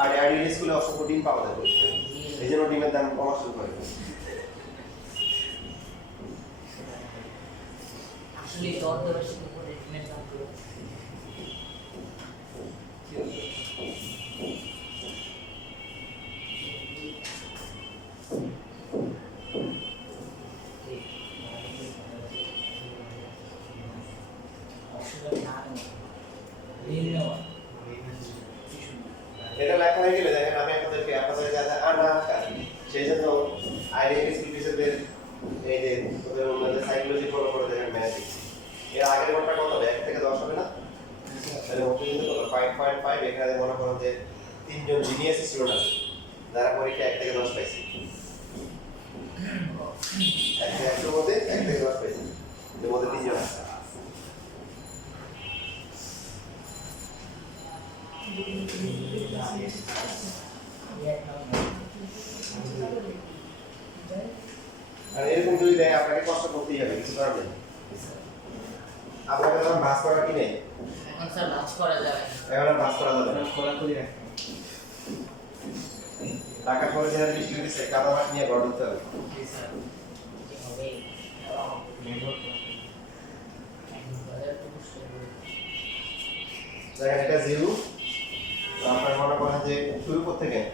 আর আইডিয়াল স্কুলে অসংখ্য ডিম পাওয়া যাবে, এই জন্য ডিমের দাম কমা শুরু করে। আসলে দরদামের উপরে ডিমের দাম পুরো এটা লেখা হয়ে গেলে দেখেন আমি আপনাদের যা যা আনা সেই জন্য আইডিয়াল স্কুল টিচারদের এই যে ওদের ওনাদের সাইকোলজি ফলো করে দেখেন ম্যাথ এর আগের কোনটা কত হবে 1 থেকে 10 হবে না, তাহলে ওটা কিন্তু কত 5.5 এখানে মনে করুন যে তিনজন জিনিয়াস স্টুডেন্ট আছে যারা পরীক্ষা 1 থেকে 10 পাইছে 100 মধ্যে 1 থেকে 10 পাইছে এর মধ্যে তিনজন আছে। আর এরকম যদি দেয় আপনাকে কষ্ট করতেই হবে, কিছু করার নেই। আপনাকে যখন বাস করা কি নেই এখন স্যার লাঞ্চ করা যাবে এখন আর বাস করা যাবে না, খোলা করি রাখি টাকা পরে যারা বৃষ্টি দিচ্ছে কাদা মাঠ নিয়ে ঘর ঢুকতে হবে। স্যার কি হবে দেখেন এটা 0 আপনার মনে করেন যে শুরু করতে গেলে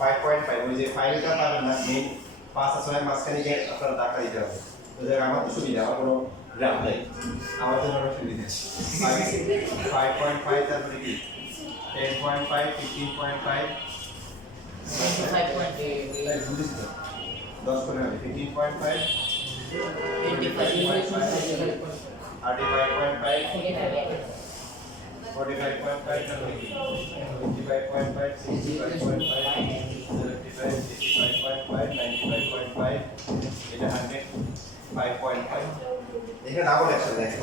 5.5 ওই যে ফাইলটা পাবেন না মেইন 5 আছে মাঝখানে গিয়ে আপনারা টাকা দিতে হবে। তো দেখ আমার তো সুবিধা, আমার কোনো গ্রাফ নেই, আমার জন্য অনেক সুবিধা 5.5 তারপরে কি 10.5 15.5 10 করে হবে 15.5 35.5 45.5 তারপরে কি 55.5 65.5 75 85.5 95.5 এটা 105.5 এখানে ডাবল অ্যাকশন দেখেন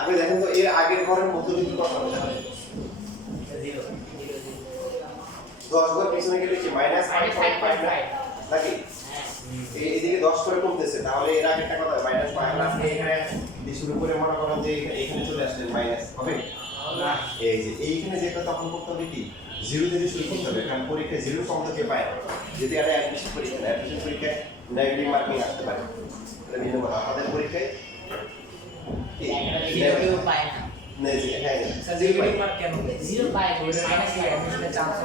আপনি দেখেন তো এর আগের ঘরের মধ্যবিন্দু কত হবে জানেন 10 ঘর পিছনে গেলে কি -5.5 নাকি এইদিকে 10 করে কমতেছে, তাহলে এর আগে একটা কথা -5 আপনি এখানে দিয়ে শুরু করে মনে করেন যে এখানে চলে আসলেন মাইনাস হবে না, এই যে এইখানে যেটা তখন করতে হবে কি 0 থেকে শুরু করতে হবে, কারণ পরীক্ষায় 0 কম থেকে পায় যদি এটা অ্যাডমিশন পরীক্ষায় নেগেটিভ মার্কিং আসতে পারে। এটা নিয়ম আপনাদের পরীক্ষায় জিরো কেউ পায় না নেই হ্যাঁ স্যার নেগেটিভ মার্ক কেন দেয়? জিরো পায় ওটা মাইনাস পায় অ্যাডমিশনের চান্স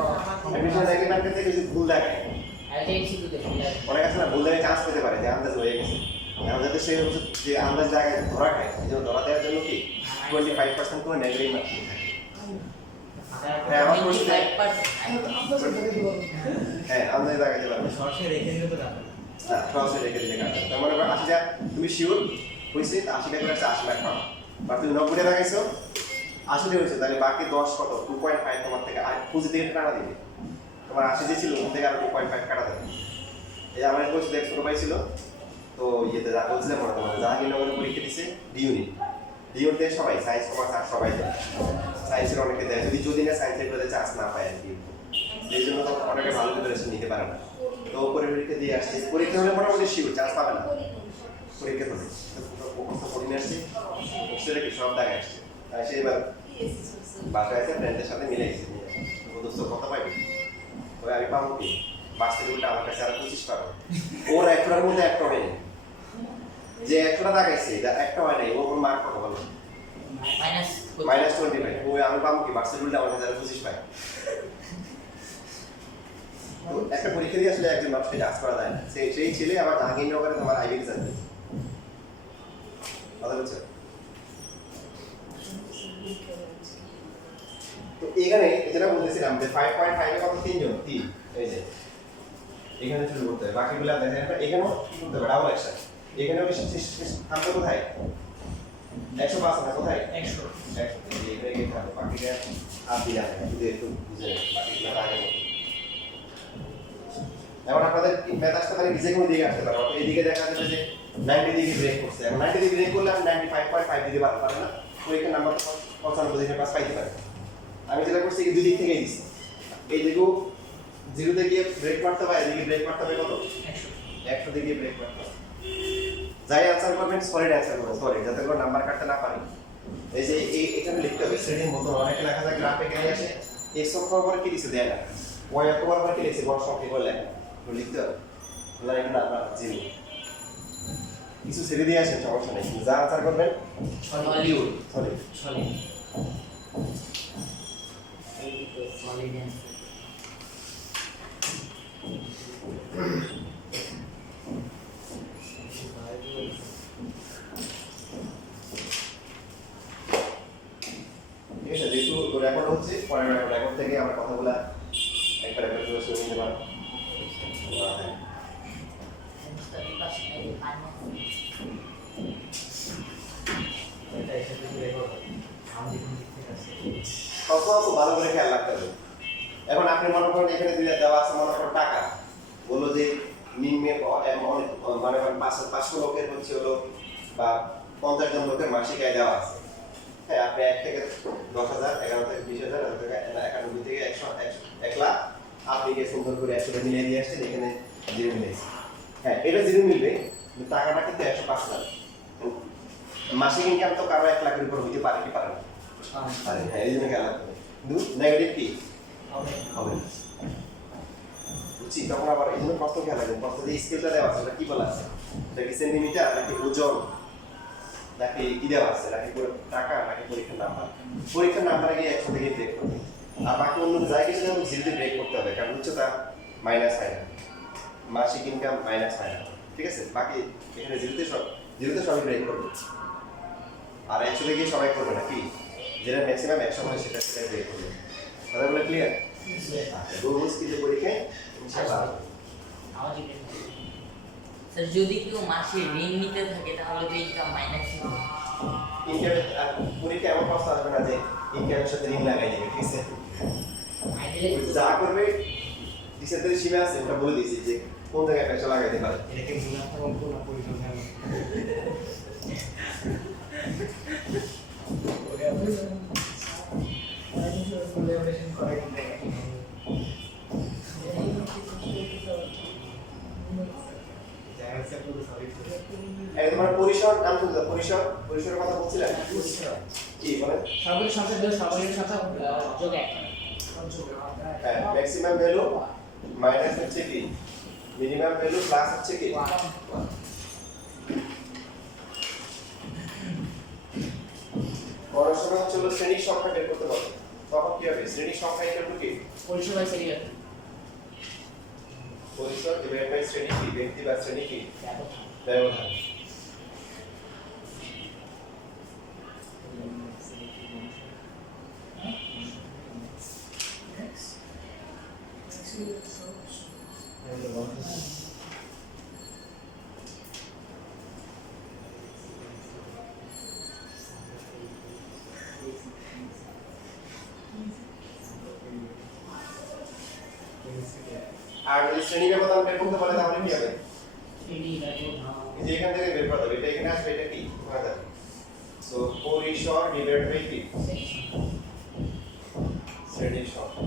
অ্যাডমিশন নেগেটিভ মার্কেট থেকে কিছু ভুল দেখায় আর এটা এমসিকিউতে ভুল আছে অনেক আছে না ভুল জায়গায় চান্স পেতে পারে যে আন্দাজ হয়ে গেছে এখন যাতে সে হচ্ছে যে আন্দাজ জায়গায় ধরা খায় এই জন্য ধরা দেওয়ার জন্য কি 25% করে নেগেটিভ মার্কিং থাকে হ্যাঁ আমার প্রশ্নে 25% হ্যাঁ আন্দাজ জায়গায় দিতে পারবে সরাসরি রেখে দিলে তো যাবে না। না সরাসরি রেখে দিলে কাটবে তার মানে 80টা তুমি শিওর হয়েছে 80টা করে আছে 80 লাখ পাও বা তুমি 90টা লাগাইছো 80 হয়েছে তাহলে বাকি 10 কত 2.5 তোমার থেকে আর পুঁজি থেকে টাকা দিবে তোমার 80 যে ছিল ওখান থেকে আর 2.5 কাটা দেবে এই আমার কোর্স দেখ ছোট ভাই ছিল তো ইয়েতে যা বলছিলাম মনে তোমার জাহাঙ্গীরনগরে পরীক্ষা দিছে ডি ইউনিট দিয়ে সবাই সায়েন্স কমার্স আর সবাই দেয় সায়েন্সের অনেকে দেয় যদি না সায়েন্সের করে চান্স না পায় আর কি এই জন্য তো অনেকে ভালো প্রিপারেশন নিতে পারে না তো পরীক্ষা দিয়ে আসছে পরীক্ষা হলে মোটামুটি শিওর চান্স পাবে না পরীক্ষা হলে পড়ে আসছে সেটা কি সব দাগে আসছে তাই সে এবার বাসায় আছে ফ্রেন্ডের সাথে মিলে গেছে দোস্ত কত পাইবে ওই আমি পাবো কি বাসের উল্টা আমার কাছে আর 25 পাবো ওর একটার মধ্যে একটা হয়নি যে একটা দাগাইছে এটা একটা হয় নাই ওর মার্ক কত বলো -25 ওই আমি পাবো কি বাসের উল্টা আমার কাছে আর 25 পাই তো একটা পরীক্ষা দিয়ে আসলে একজন মানুষকে জাজ করা যায় না সেই ছেলে আবার জাহাঙ্গীরনগরে তোমার আইবিএস আছে কথা বলছো তো এখানে যেটা বলতেছিলাম যে 5.5 এর কত তিনজন তিন এই যে এখানে শুরু করতে হবে বাকিগুলো দেখেন এখানেও কি করতে হবে ডাবল অ্যাকশন এখানেও থামতে কোথায় 105 না কোথায় 100 এখানে গিয়ে থাকবে বাকিটা আর দিলা যদি একটু বুঝে বাকিগুলো আগে মতো এখন আপনাদের ম্যাথ আসতে পারে যে কোনো দিকে আসতে পারে এইদিকে দেখা যাবে যে 90 ডিগ্রি ব্রেক করছে এখন 90 ডিগ্রি ব্রেক করলে আমি 95.5 দিতে পারবো না পরীক্ষার নাম্বার তো 95 দিকে পাস পাইতে পারে আমি যেটা করছি কি দুই দিক থেকেই দিছি এই দিকেও জিরোতে গিয়ে ব্রেক মারতে হবে এদিকে ব্রেক মারতে হবে কত 100 দিকে ব্রেক মারতে হবে যাই আনসার করবেন সলিড অ্যানসার করবেন সলিড যাতে করে নাম্বার কাটতে না পারি এই যে এখানে লিখতে হবে শ্রেণীর মতো অনেকে লেখা যায় গ্রাফে কেন আসে x অক্ষ পর কি দিছে দেয় না y অক্ষ পর কি লিখছে বড় সংখ্যা করে লেখা তো লিখতে হবে তাহলে এখানে আপনার জিরো কিছু ছেড়ে দিয়ে আসেন সমস্যা নেই যা আনসার করবেন সলিড সলিড এই তো সলিড ঠিক আছে যেহেতু রেকর্ড হচ্ছে পরে রেকর্ড থেকে আমরা কথাগুলো একবার একবার করে শুনে নিতে পারবো এটা এসে যদি রেকর্ড হয় আমাদের কোন দিক থেকে আসছে সবসময় খুব ভালো করে খেয়াল রাখতে হবে এখন আপনি মনে করেন এখানে দিলে দেওয়া আছে মনে করেন টাকা বললো যে নিম্নে অনেক মানে 500 লোকের হচ্ছে হলো বা 50 জন লোকের মাসিক আয় দেওয়া আছে হ্যাঁ আপনি 1 থেকে 10,000 11 থেকে 20,000 থেকে 91 থেকে 1 লাখ আপনি গিয়ে সুন্দর করে 100 মিলিয়ে দিয়ে আসছেন এখানে জিরো মিলেছে হ্যাঁ এটা জিরো মিলবে কিন্তু টাকাটা কিন্তু 105 লাখ মাসিক ইনকাম তো কারো 1 লাখের উপর হইতে পারে কি পারে না পারে হ্যাঁ এই জন্য খেয়াল রাখতে হবে কিন্তু নেগেটিভ কি হবে না বুঝছি তখন আবার এই জন্য প্রশ্ন খেয়াল রাখবেন প্রশ্ন যে স্কেলটা দেওয়া আছে এটা কি বলা আছে এটা কি সেন্টিমিটার নাকি ওজন নাকি কি দেওয়া আছে নাকি টাকা নাকি পরীক্ষার নাম্বারে গিয়ে 100 থেকে ব্রেক করতে আর বাকি অন্য জায়গায় কিছু যেমন জিরোতে ব্রেক করতে হবে কারণ উচ্চতা মাইনাস হয় না মাসিক ইনকাম মাইনাস হয় না ঠিক আছে বাকি এখানে জিরোতে সবই ব্রেক করবে আর 100 থেকে গিয়ে সবাই করবে না কি যেটা ম্যাক্সিমাম 100 মানে সেটা ব্রেক করবে কথাগুলো ক্লিয়ার রুলস কি যে পরীক্ষায় ইনশাআল্লাহ স্যার যদি কেউ মাসে ঋণ নিতে থাকে তাহলে তো ইনকাম মাইনাস হবে ইনকামের পরীক্ষা এমন প্রশ্ন আসবে না যে ইনকামের সাথে ঋণ লাগাই দেবে ঠিক আছে যা করবে ডিসেন্টারি সীমা আছে ওটা বলে দিয়েছি যে কোন জায়গায় পয়সা লাগাইতে পারে এটাকে মুনাফা অঙ্ক না পরিসংখ্যান কোলাবোরেশন করা কিন্তু এই তোমার পরিসর নাম কি পরিসরের কথা বলছিলেন কি বলেন সর্বোচ্চ সংখ্যা যোগ সর্বনিম্ন সংখ্যা যোগ 1 হ্যাঁ ম্যাক্সিমাম ভ্যালু মাইনাস হচ্ছে কি মিনিমাম ভ্যালু প্লাস হচ্ছে কি অনেক সময় হচ্ছে হলো শ্রেণীর সংখ্যা বের করতে বলে, তখন কি হবে? শ্রেণীর সংখ্যা ইকুয়াল টু কি? পরিসর বাই শ্রেণী পরিসর ডিভাইড বাই শ্রেণী কি? ব্যক্তি বা শ্রেণী কি? ব্যবধান। ব্যবধান। আর যদি শ্রেণী ব্যবধান বের করতে বলে তাহলে কি হবে? শ্রেণী ব্যবধান। এই যে এখান থেকে বের করতে হবে, এটা এখানে আসবে, এটা কি করা যাবে? সো পরিসর ডিভাইড বাই কি? শ্রেণীর সংখ্যা।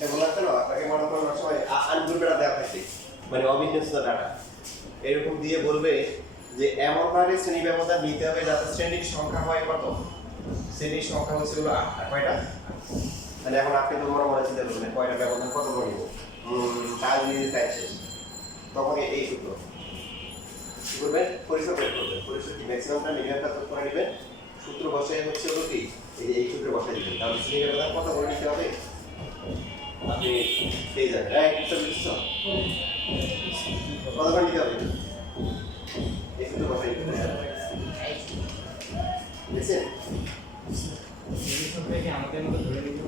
এটা বলা হচ্ছে না, আপনাকে মনে করেন অনেক সময় আনগ্রুপের দেওয়া থাকে, মানে অবিন্যস্ত ডাটা, এরকম দিয়ে বলবে যে এমনভাবে শ্রেণী ব্যবধান নিতে হবে যাতে শ্রেণীর সংখ্যা হয় কত? শ্রেণীর সংখ্যা হচ্ছে হলো 8টা। কয়টা? মানে এখন আপনি তো মনে চিন্তা করবেন কয়টা ব্যবধান কত করে নিব, তার নিজের টাইম শেষ, তখন এই সূত্র কি করবেন? পরিসর বের করবেন। পরিসর কি? ম্যাক্সিমামটা মিনিমামটা যোগ করে নেবেন, সূত্র বসাই হচ্ছে হলো কি? এই সূত্র বসাই দিবেন, তাহলে শ্রেণী ব্যবধান কত করে নিতে হবে আপনি পেয়ে যাবেন। বুঝতে পেরেছো? কত করে নিতে হবে এই সূত্র বসাই দিবেন। দেখছেন? এই সম্পর্কে আমাদের মতো ধরে নিব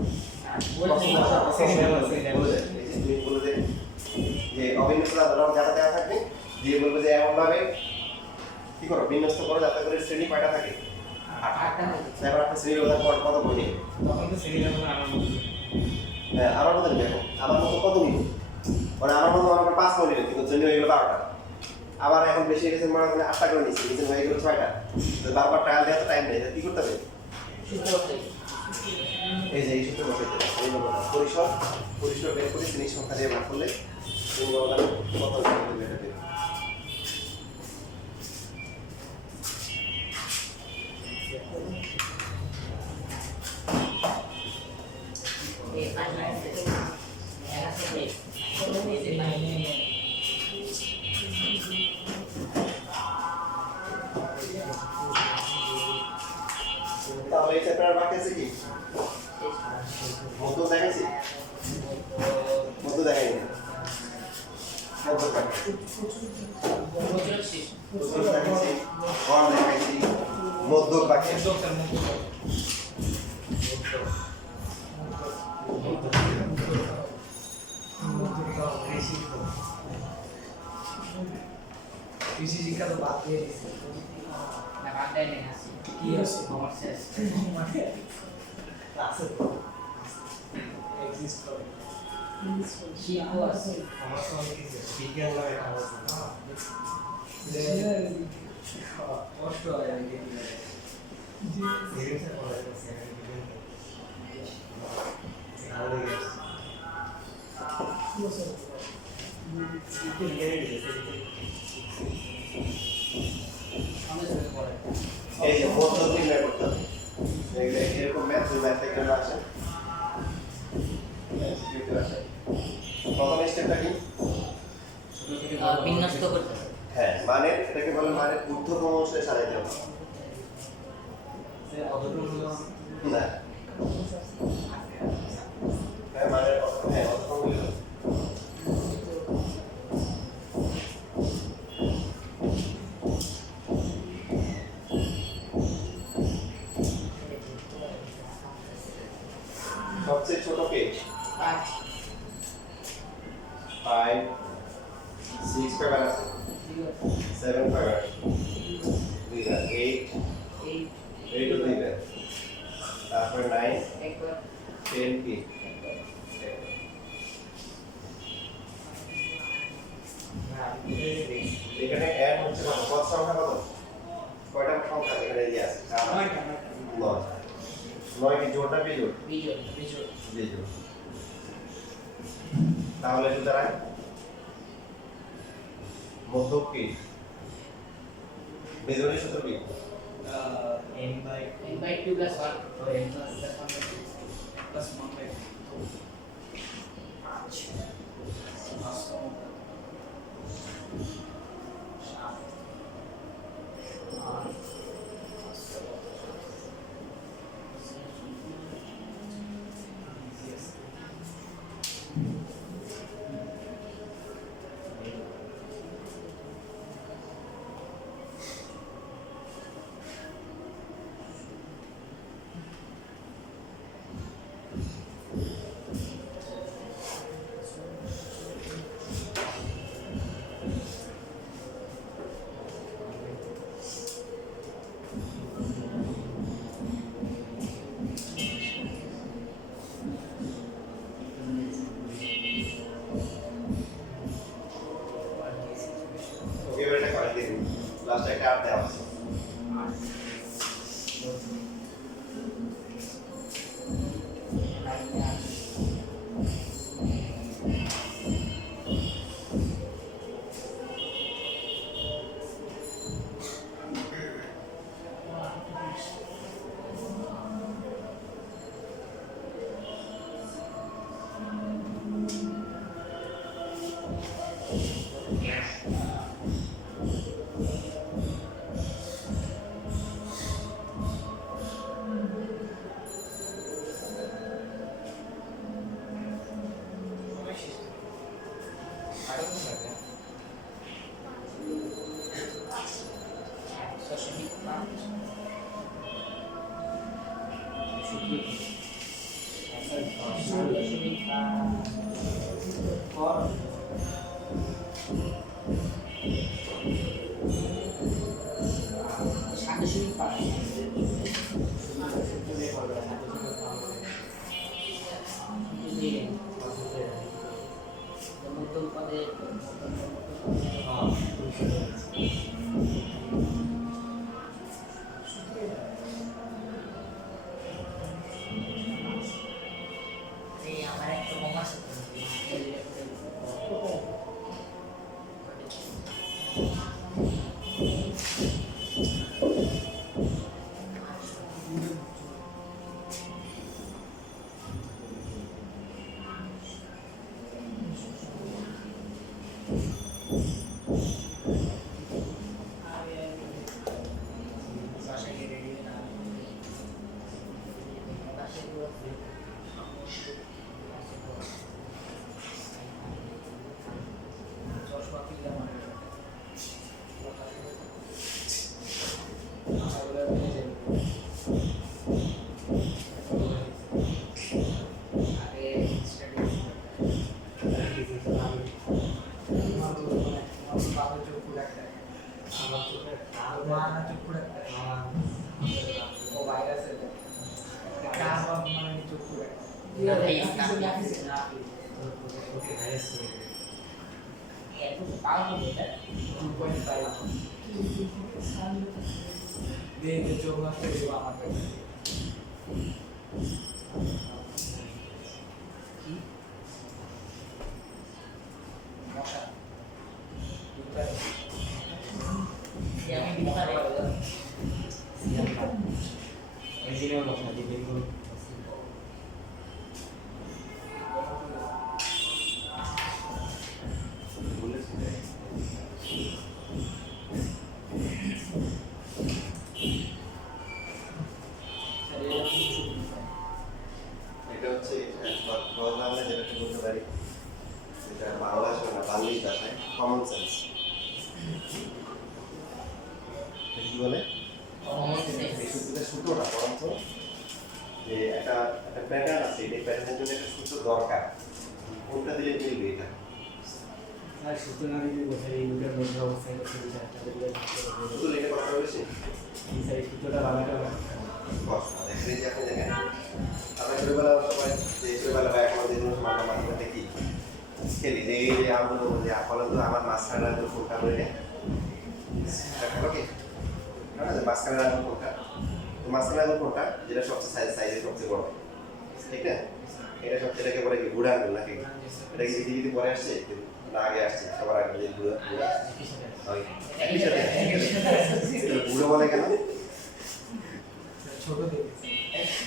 যে অবিন্যস্ততা ধরো যারা দেওয়া থাকবে, দিয়ে বলবো যে এমন ভাবে কি করো, বিন্যস্ত করো যাতে করে শ্রেণী কয়টা থাকে? 8টা। এবার আপনি শ্রেণী ব্যবধান কত করে নিবে? তখন তো শ্রেণী ব্যবধান আমার মতো হ্যাঁ, আমার মতো নিবে। এখন আমার মতো কত নিব? মানে আমার মতো আমার 5 করে নিবে, কিন্তু শ্রেণী হয়ে গেল 12টা। আবার এখন বেশি গেছে, মনে করেন 8টা করে নিচ্ছি, নিচে হয়ে গেল 6টা। তো বারবার ট্রায়াল দেওয়া তো টাইম নেই, কি করতে হবে? এই যে এই সূত্র বসাইতে হবে। এই হলো কথা। পরিসর বের করে শ্রেণীর সংখ্যা দিয়ে ভাগ করলে শ্রেণী ব্যবধান কত হবে এটা বের হবে। তাহলে এই চ্যাপ্টার বাকি আছে কি? মতো দেখাইছি? মতো দেখাইনি। মতো দেখাইছি। প্রচুর দেখাইছি। গড় দেখাইছি। মধ্যক বাকি আছে। কৃষি শিক্ষা তো বাদ দিয়ে দিচ্ছে না, বাদ দেয় নাই, আছে। কি আছে? আমার শেষ। আছে এক্সিস্ট করে শিল্প আছে। আমার তো অনেক কিছু আছে বিজ্ঞান লাগে আমার কষ্ট হয় আমি দেখি সিরিয়াসে পড়া যাচ্ছে এখানে বিজ্ঞান ভালো লেগে গেছে এই যে মধ্যক নির্ণয় করতে হবে। এরকম ম্যাথ এখানে আসে। প্রথম স্টেপটা কি? বিন্যস্ত করতে হবে। হ্যাঁ, মানে এটাকে বলে মানে ঊর্ধ্বতম অংশে সাজাইতে হবে। না, হ্যাঁ মানে হ্যাঁ অর্থ হইল সবচেয়ে ছোট কে? 5 5 6 পেপার আছে, 7 পেপার, 8 8 দিবে, তারপর 9 10 কি? এখানে এড হচ্ছে কত? কত সংখ্যা কত? কয়টা সংখ্যা এখানে দিয়ে আছে? 9 9 কি জোড় না বিজোড়? বিজোড়। তাহলে এটা দাঁড়ায় মধ্যক কি? বিজোড়ের সূত্র কি? n/2 + 1 n + 1 + 1/2 এটা আর দেওয়া আছে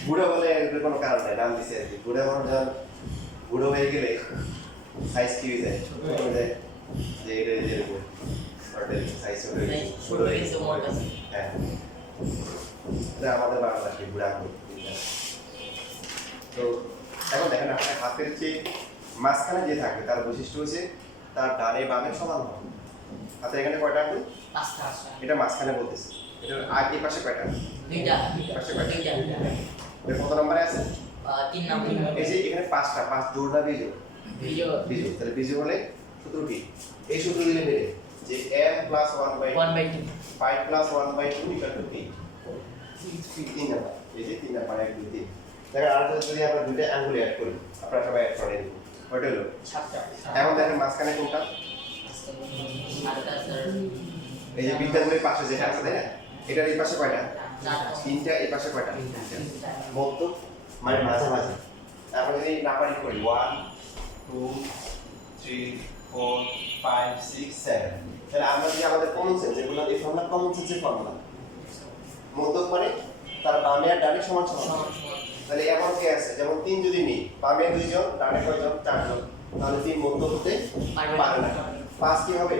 বুড়ো বলে এর কোনো কারণ নাই নাম দিছে আর কি বুড়ো মানুষ যখন বুড়ো হয়ে গেলে সাইজ কি হয়ে যায় ছোট হয়ে যায় যে এটা যেরকম সাইজ হয়ে যায় ছোট হয়ে যায় হ্যাঁ এটা আমাদের বাংলাদেশে বুড়া তো এখন দেখেন আপনার হাতের যে মাঝখানে যে থাকবে তার বৈশিষ্ট্য হচ্ছে তার ডানে বামে সমান হবে হাতের এখানে কয়টা আঙুল এটা মাঝখানে বলতেছে এটার আগে পাশে কয়টা দুইটা পাশে কয়টা দুইটা এটা কত নম্বরে আছে 3 নাম্বার এই যে এখানে পাঁচটা পাঁচ জোড়া বিজোড় তাহলে বিজোড় হলে সূত্রটি এই সূত্র দিলে বেরে যে m + 1/2 5 + 1/2 = 3 3 নাম্বার এই যে 3 নাম্বার 1 2 3 দেখেন আর যদি আমরা দুইটা আঙ্গুল অ্যাড করি আপনারা সবাই অ্যাড করে দিন কয়টা হলো 7টা এখন দেখেন মাঝখানে কোনটা এই যে বিদ্যাঙ্গের পাশে যেটা আছে তাই না, এটার এই পাশে কয়টা? তিনটা, এই পাশে কয়টা? মধ্যক মানে মাঝামাঝি। এখন যদি নাম্বারিং করি 1 2 3 4 5 6 7, তাহলে আমরা যদি আমাদের কমন সেন্স যেগুলো এই ফর্মুলা কমন সেন্সের ফর্মুলা, মধ্যক মানে তার বামে আর ডানে সমান সমান। তাহলে এমন কে আছে যেমন 3 যদি নিই, বামে 2 জন ডানে কয়জন? 4 জন, তাহলে 3 মধ্যক হতে পারে না। 5 কি হবে?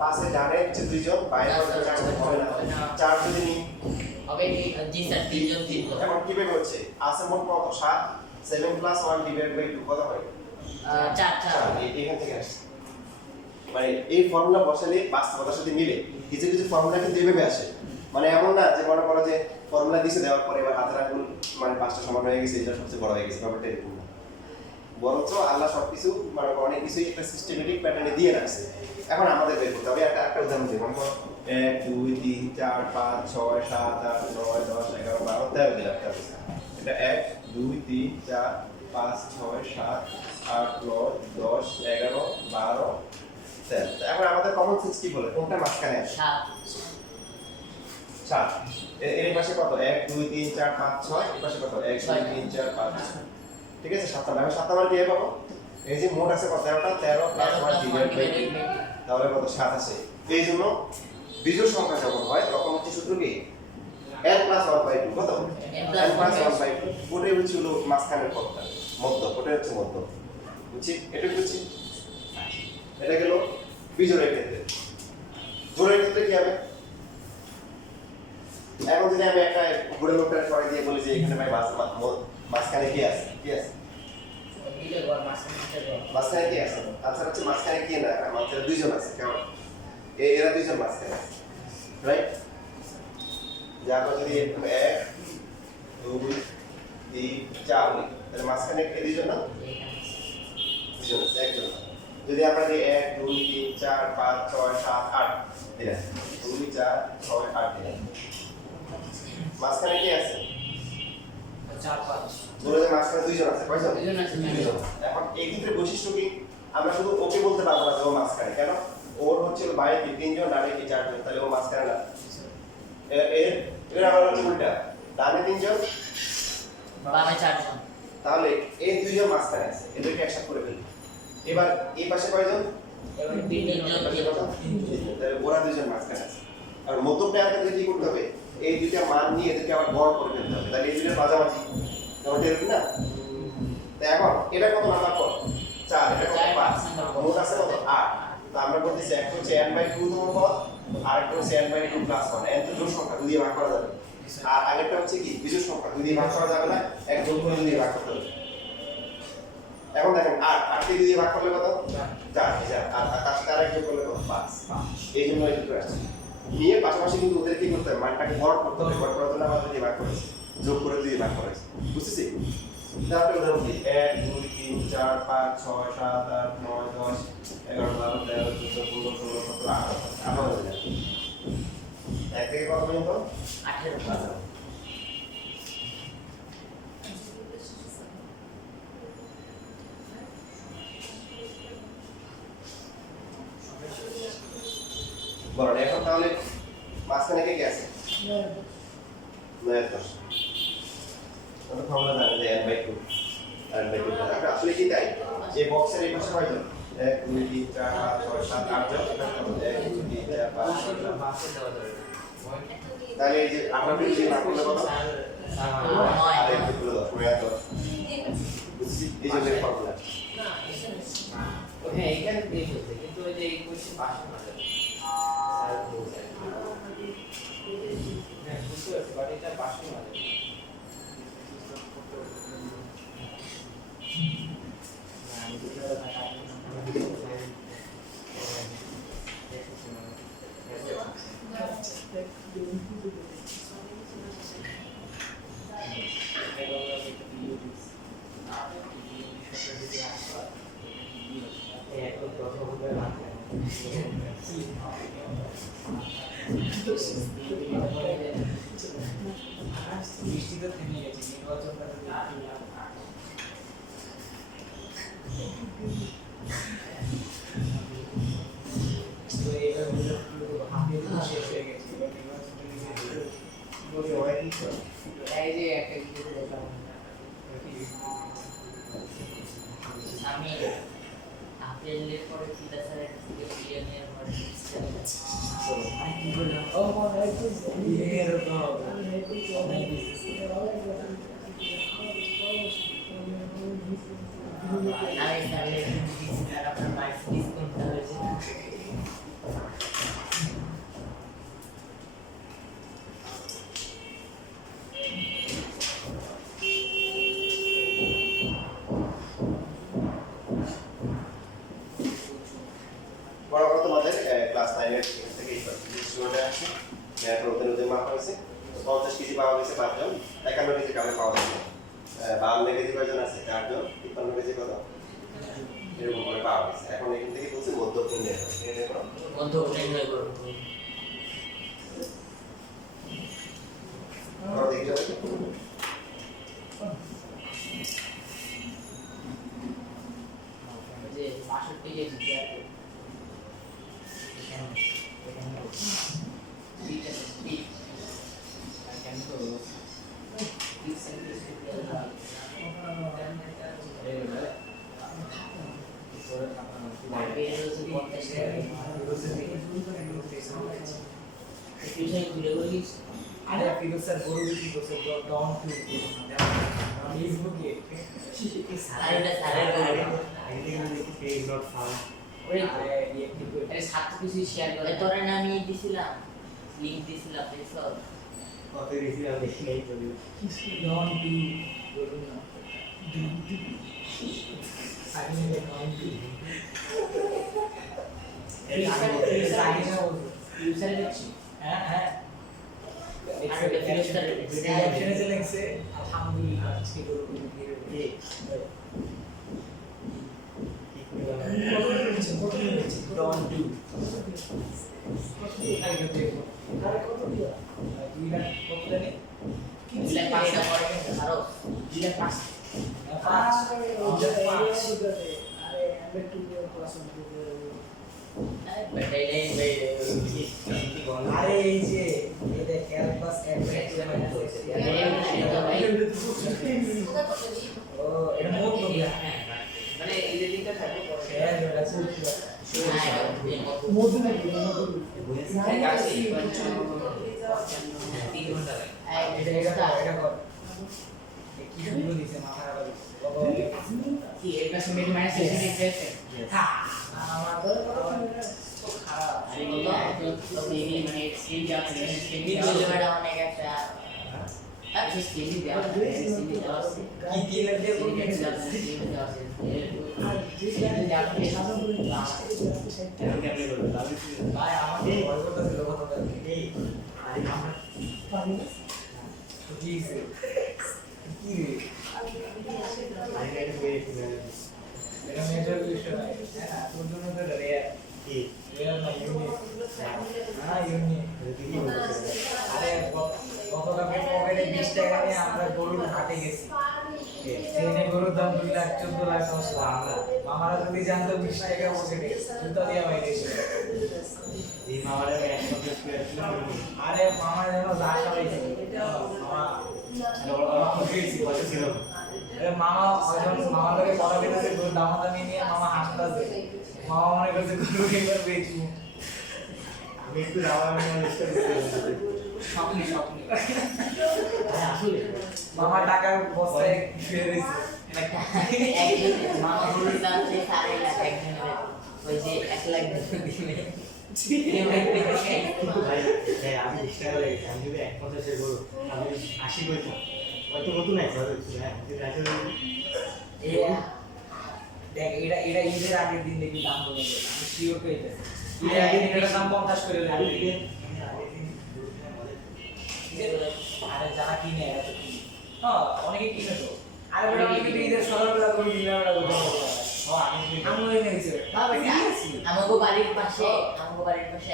5 এর ডানে হচ্ছে 2 জন, বাইরে 4 জন হবে না। 4 যদি নিই হবে কি জি স্যার 3 জন 3 জন। এখন কিভাবে হচ্ছে? আছে মোট কত? 7, 7 + 1 / 2 কত হয়? 4 এখান থেকে আসছে। মানে এই ফর্মুলা বসালে বাস্তবতার সাথে মিলে। কিছু কিছু ফর্মুলা কিন্তু এইভাবে আসে, মানে এমন না যে মনে করো যে ফর্মুলা দিছে দেওয়ার পরে এবার হাতের আঙুল মানে 5টা সমান হয়ে গেছে, এটা সবচেয়ে বড় হয়ে গেছে, ব্যাপারটা এরকম না। বরঞ্চ আল্লাহ সবকিছু মানে অনেক কিছুই একটা সিস্টেমেটিক প্যাটার্নে দিয়ে রাখছে। এখন আমাদের বের করতে হবে। একটা উদাহরণ দিই, মনে করো 1 2 3 4 5 6 7 8 9 10 11 12 13 দিয়ে রাখতে হবে। এটা 1 2 3 4 5 6 7 8 9 10 11 12 13। এখন আমাদের কমন সেন্স কি বলে কোনটা মাঝখানে আছে? 7। এর পাশে কত? 1 2 3 4 5 6, এর পাশে কত? 1 2 3 4 5 6। ঠিক আছে, 7টা। আমি 7টা মানে কি পাবো? এই যে মোট আছে কত? 13টা, 13 + 1 / 2, তাহলে কত? 7 আছে। এই জন্য বিজোড় সংখ্যা যখন হয় তখন হচ্ছে সূত্র কি? n + 1/2 কত? n + 1/2। ওটাই হচ্ছে হলো মাঝখানের পদটা, মধ্য, ওটাই হচ্ছে মধ্য। বুঝছি? এটা বুঝছি। এটা গেল বিজোড়ের ক্ষেত্রে। জোড়ের ক্ষেত্রে কি হবে? এখন যদি আমি একটা বুড়ো লোকটা সরাই দিয়ে বলি যে এখানে ভাই মাঝখানে কি আছে? কি আছে? মাঝখানে কি আছে? আচ্ছা হচ্ছে মাঝখানে কি না, মাঝখানে 2 জন আছে। কেমন? এরা 2 জন মাঝখানে আছে, রাইট? যে আমরা যদি 1 2 3 4 নিই, তাহলে মাঝখানে কে 2 জন না? 2 জন আছে, একজন। যদি আমরা দিই 1 2 3 4 5 6 7 8 দিলাম, 2 4 6 8 দিলাম, মাঝখানে কে আছে? 4 5 ধরে যে মাঝখানে 2 জন আছে, কয়জন? 2 জন আছে। 2 জন। এখন এই ক্ষেত্রে বৈশিষ্ট্য কি? আমরা শুধু ওকে বলতে পারবো না যে ও মাঝখানে, কেন? ওর হচ্ছে বাইরে 3 জন, ডানে 4 জন, তাহলে ও মাঝখানে না। এর আবার হচ্ছে উল্টা, ডানে 3 জন, বামে 4 জন, তাহলে এই 2 জন মাঝখানে আছে, এদেরকে একসাথে করে ফেলি। এবার এই পাশে কয়জন? এবারে 3 জন 3 জন। তাহলে ওরা 2 জন মাঝখানে আছে। আর মধ্যমটা আমাদের কি করতে হবে? এই দুইটা মান নিয়ে এদেরকে আবার গড় করে ফেলতে হবে, তাহলে এই দুইটা মাঝামাঝি। তাহলে এরকম না? তাই এখন এটা কত নাম্বার পদ? 4, এটা কত? 5। মোট আছে কত? 8। তো আমরা বলতেছি একটা হচ্ছে n/2 তম পদ, আর একটা হচ্ছে n/2 + 1। n তো জোড় সংখ্যা, 2 দিয়ে ভাগ করা যাবে। আর আগেরটা হচ্ছে কি? বিজোড় সংখ্যা, 2 দিয়ে ভাগ করা যাবে না, এক যোগ করে 2 দিয়ে ভাগ করতে হবে। এখন দেখেন 8 কে 2 দিয়ে ভাগ করলে কত? 4। আর তার সাথে আরেক যোগ করলে কত? 5। এই জন্য এই দুটো আসছে। নিয়ে পাশাপাশি কিন্তু ওদের কি করতে হবে? মানটাকে গড় করতে হবে। গড় করার জন্য আমাদের দিয়ে ভাগ করেছে, যোগ করে 2 দিয়ে ভাগ করেছে। বুঝতেছি? তারপরে উদাহরণ দিই 1 2 3 4 5 6 7 8 9 10 11 12 13 14 15 16 17 18 18 এক থেকে কত পর্যন্ত? 18। বলেন এখন তাহলে মাঝখানে কে আছে? 9 10। আমরা ফর্মুলা জানি যে n/2 n/2। আমরা আসলে কি তাই? এই বক্সের এই পাশে কয়জন? 1 2 3 4 5 6 7 8 জন। এটা কত? 1 2 3 4 5 6 7। তাহলে এই যে আমরা যদি ভাগ করলে কত? আর একটু করে দাও, 10। বুঝছি? এই যে ফর্মুলা। হ্যাঁ এখানে দিয়ে ফেলতে, কিন্তু ওই যে এই কোশ্চেন পাশে না যায় স্যার বলছে। হ্যাঁ বুঝতে পারছি, বাট এটা পাশে না যায়। বৃষ্টিতে থেমে গেছে, নির্বাচনটা তো তো এইভাবে হাতে বসে বিলিয়নের কি বললাম ও মনে হয় তো এরকম অনেক আরে স্যারের স্যার আপনার মার্কস ডিসকাউন্ট হয়েছে বড় কথা তোমাদের ক্লাস 9 এর থেকে স্টুডেন্ট আছে যারা নতুন নতুন মাপ হয়েছে 50 কেজি পাওয়া গেছে 5 জন 51 কেজি কাউকে পাওয়া গেছে 52 কেজি কয়জন আছে 4 জন 53 কেজি কত এরকম করে পাওয়া গেছে এখন এখান থেকে বলছে মধ্যপূর্ণ নির্ণয় করো মধ্যপূর্ণ নির্ণয় করো করো দেখি যাবে যে 62 কেজি কি আছে ঠিক আছে ঠিক আর কেন তো ঠিক আরে ফিরোজ স্যার বড় বিক্রি করছে ডাউন টু ফেসবুকে পেজ নট ফাউন্ড তোরা না আমি দিছিলাম লিংক দিছিলাম দেখছো কত রিসি আমি দেখি নাই তো ডাউন টু বলুন না আগে ডাউন টু ইউজারে দেখছি হ্যাঁ হ্যাঁ আর ফিরোজ স্যার রিঅ্যাকশনে যে লেখছে আলহামদুলিল্লাহ আজকে বড় ভিড় Don't do. আরে কত দিয়া? 2 লাখ কত জানি? 2 লাখ 5 টাকা করে আরো 2 লাখ 5 আরে আমরা 2 প্লাস 1 আরে এই যে এই ক্যালকুলাস ও এটা মোট তো মানে এই যে লিংকটা থাকবে শেয়ার এটা খুব মধু নাকি এটা কর কি শুরু দিছে মাথার আবার কি এর কাছে মেড মাইনাস সেশন এক্সেস হ্যাঁ আমার তো খারাপ আরে তো এই মানে স্কিল যা আছে স্কিল ভিডিওটা অনেক একটা আচ্ছা স্কিল দেওয়া স্কিল দেওয়া আছে কি কি লাগে বলতে ভাই আমাকে ভয় করতেছিল কথা এই আরে আমার পানি কি রে কি রে আরে এটা বেশি না এটা মেজর বিষয় হ্যাঁ তোর জন্য তো রেয়ার কি রেয়ার না ইউনিট না ইউনিট আরে গতকালকে পকেটে 20 টাকা নিয়ে আমরা গরুর হাটে গেছি ট্রেনে গরুর দাম 2 লাখ 14 লাখ 10 লাখ মামারা যদি জানতো 20 টাকা পকেটে জুতা দিয়ে বাইরে এসে এই মামারা এক সপ্তাহ শুয়ে ছিল আরে মামা যেন যা খাওয়াইছে মামা খুশি কত ছিল আরে মামা যখন মামার লগে কথা বলতেছে গরুর দাম নিয়ে মামা হাসতাছে মামা মনে করছে গরু একবার বেচবো আমি একটু রামায়ণ চেষ্টা করছি স্বপ্নে আসলে মামা টাকার বস্তায় শুয়ে রয়েছে একজন মামা বলল দাম যে 4 লাখ একজনের ওই যে 1 লাখ দিলে ভাই আমি 20 টাকা লাগে আমি যদি 150 এর গরু আমি 80 কইতাম হয়তো নতুন আছে হ্যাঁ যদি আসলে দেখ এটা ঈদের আগের দিন দেখি দাম কমে গেল আমি শিওর কইতেছি ঈদের আগের দিন এটা দাম 50 করে লাগে আরে যারা কিনে এরা তো কিনে হ্যাঁ অনেকে কিনে তো আরে বড় অনেকে ঈদের সকালবেলা করে দিনবেলা করে আমি এনেছি আমাগো বাড়ির পাশে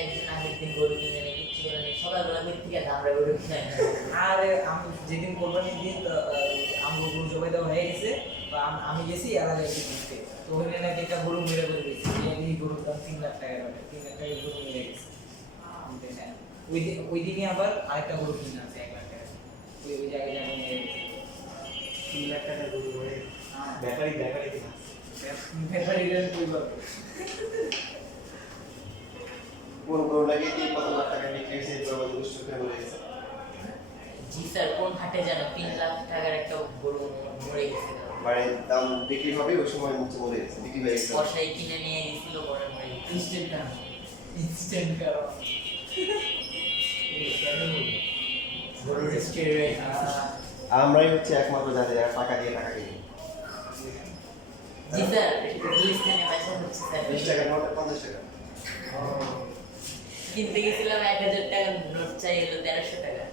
একজন আগের দিন গরু কিনে নিয়ে কিচ্ছু করে নেই সকালবেলা বের থেকে আমরা গরু কিনে আরে আমি যেদিন কোরবানির দিন আমার গরু জবাই দেওয়া হয়ে গেছে আমি গেছি এরা গেছি কিনতে তো ওখানে নাকি একটা গরু মেরে করে দিয়েছি এই গরুর দাম 3 লাখ টাকা হবে 3 লাখ টাকা গরু মেরে গেছে ওই দিনই আবার আরেকটা গরু কিনে আছে 1 লাখ টাকা ওই জায়গায় যাবো মেরে গেছে 3 লাখ টাকা গরু ধরে ব্যাপারী কিনা ব্যাপারী রেল কই পাবে জি স্যার, কোন হাটে যেন 3 লাখ টাকার একটা গরু মরে গেছিল। মানে দাম বিক্রি হবে ওই সময় মুক্তি মরে গেছে, বিক্রি হয়ে গেছে। কসাই কিনে নিয়ে গেছিল, পরে মরে গেছিল। ইনস্ট্যান্ট কারণ গরুর স্টেরয়েড আমরাই হচ্ছে একমাত্র জাতি যারা টাকা দিয়ে টাকা কিনি। জি স্যার, গুলিস্তানে পয়সা হচ্ছে স্যার। 20 টাকার নোট 50 টাকা। কিনতে গেছিলাম 1000 টাকার নোট চাই, হলো 1300 টাকা।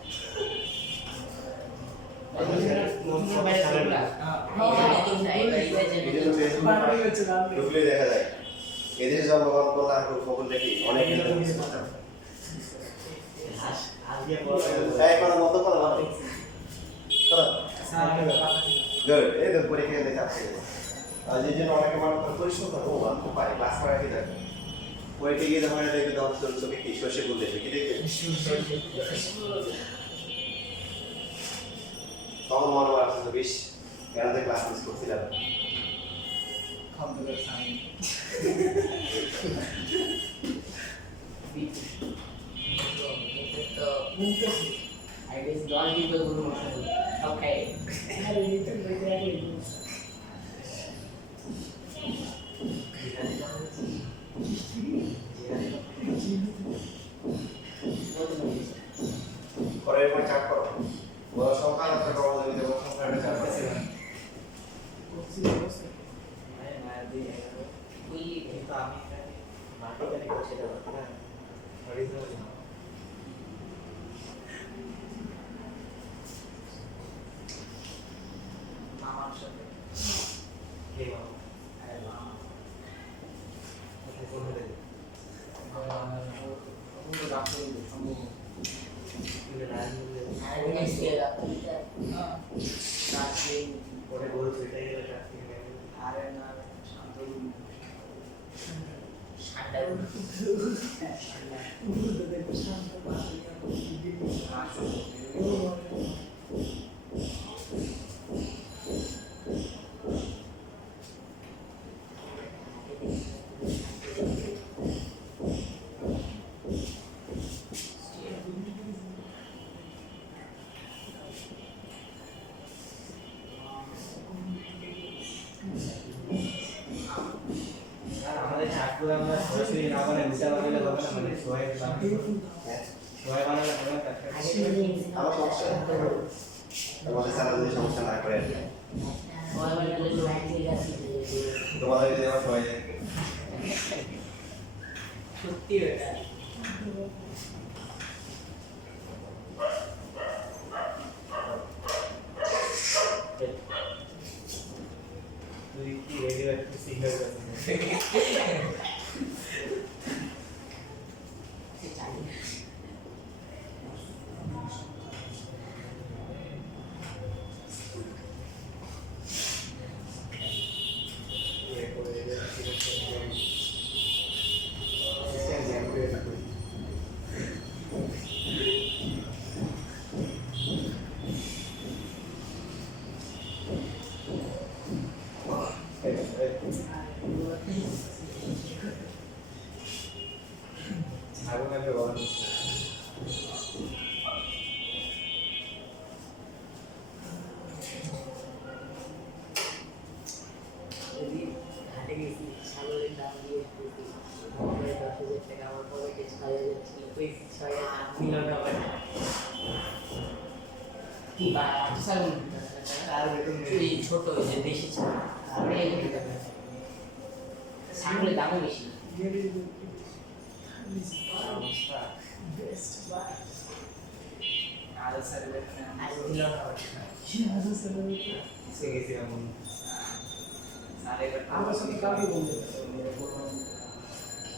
ঢুকলেই দেখা যায় এদের জন্মগ্রহণ করলাম খবর দেখি অনেক মতো কথা ভালো গুড। এই তো পরীক্ষা দেখে আসছে আর যে জন্য অনেকে মনে করে পরিশ্রম করো ও আমি পারি ক্লাস করা কি দেখো পরীক্ষা গিয়ে যখন দেখবে তখন চোখে কি শস্যে ভুল দেখবে কি দেখবে তখন মনে হয় আসলে বেশ কেন যে ক্লাস মিস করছিলাম। খন্দকার সাইন তো I guess all people guru mashallah. Okay. পরে এরপর চাপ করো বড় সংখ্যা একটা বড় জমিতে বড় সংখ্যা একটা চাপ আছে আমার সাথে আমাদের চাটগুলো আমরা সরাসরি না বানাই উল্টা বানালে হবে না মানে সোয়াই বানালে সোয়াই বানালে হবে না আমার সমস্যা তোমাদের সারা যদি সমস্যা না করে তোমাদের যদি আমার সবাই সত্যি এটা তুই কি রেডিও একটু সিগন্যাল করছিস আগুন একটা গরম যদি হাটে গেছি ছাগলের দাম দিয়ে 10,000 টাকা, আমার পকেটে 6,000 ছিল, ওই 6,000 মিলন হবে না। কি বা ছাগল আর বেতন এই ছোট ওই যে দেশি ছাগল, আমি এগুলো ছাগলের দামও বেশি। অবস্থা আর স্যার আর মিলন হবে না। এসে গেছিলাম স্যার এবার আমার সাথে কাকে বলবে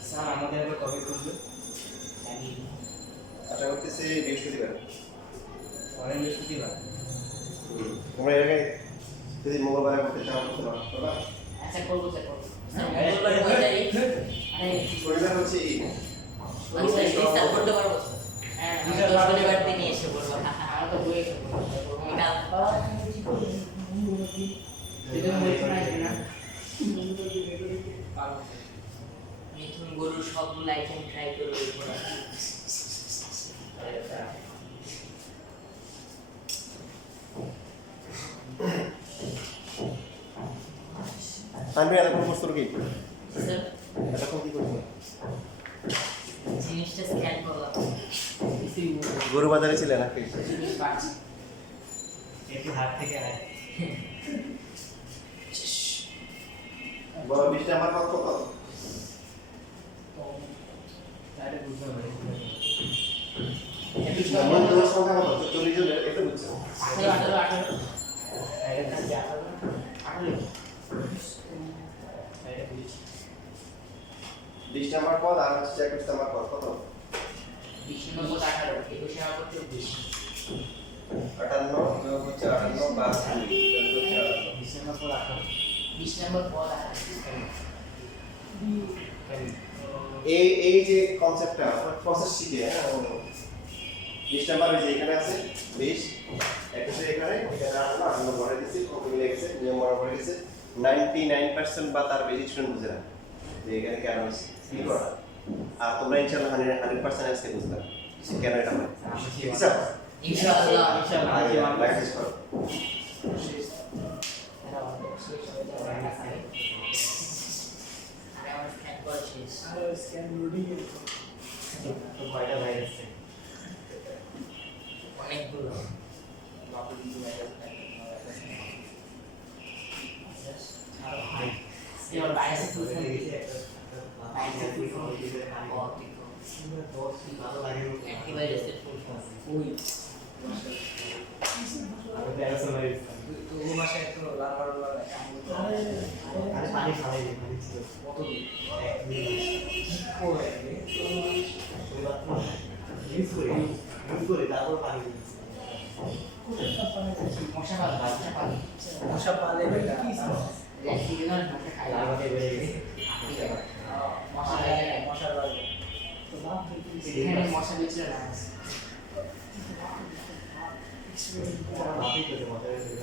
স্যার আমাদের আবার কবে করবে জানি না। আশা করতেছি বৃহস্পতিবার। পরের বৃহস্পতিবার তোমরা এর আগে যদি মঙ্গলবার করতে চাও করতে পারো করবা? আচ্ছা করবো স্যার, করবো স্যার, মঙ্গলবার হয়ে যায়। আরে শনিবার হচ্ছে ঈদ। আচ্ছা এই স্যার করতে পারবো স্যার। হ্যাঁ আমি তো শনিবার দিনই এসে বলবো। আমার তো বই মিঠুন গরুর সবগুলো আইটেম ট্রাই করবো। আমি এতক্ষণ করছো কি স্যার এতক্ষণ কি করছো জিনিসটা স্ক্যান করলাম গরু বাজারে ছিলে নাকি একটু হাত থেকে আয় বড় 20 নাম্বার পদ কত তাহলে বুঝতে হবে মন দোষ সংখ্যা কত 40 জন এটা বুঝছো 20 নাম্বার পদ আর হচ্ছে 21 নাম্বার পদ কত 20 নম্বর 18 21 নম্বর 24 58 যোগ হচ্ছে 58 বাদ 2 20 নম্বর পদ এই যে কনসেপ্টটা প্রসেস শিখে 20 নাম্বার যে এখানে আছে 20 21 এখানে আমরা বলে দিছি কত মিলে গেছে নিয়ম মনে পড়ে গেছে 99% বা তার বেশি স্টুডেন্ট বুঝে না যে এখানে কেন কি করা আর তোমরা ইনশাআল্লাহ 100% আজকে বুঝবে কেন এটা হয় ঠিক আছে ইনশাআল্লাহ প্র্যাকটিস করো তো কয়টা ভাইরাস অনেকগুলো এবার বাইরে থেকে অ্যান্টিভাইরাসের ফুল ফর্ম ও মাসে একটু লাল পানি খাওয়াই পানি ছিল কতদিন এক মিনিট ইউজ করি তারপর পানি দিচ্ছি মশা পাল মশা পালে বেটা রেসিডুয়াল মশা খায় লাগাতে বেড়ে গেছে মশা লাগে মশার লাগে এখানে মশা বিচরে না মাফি করে মজা হয়েছে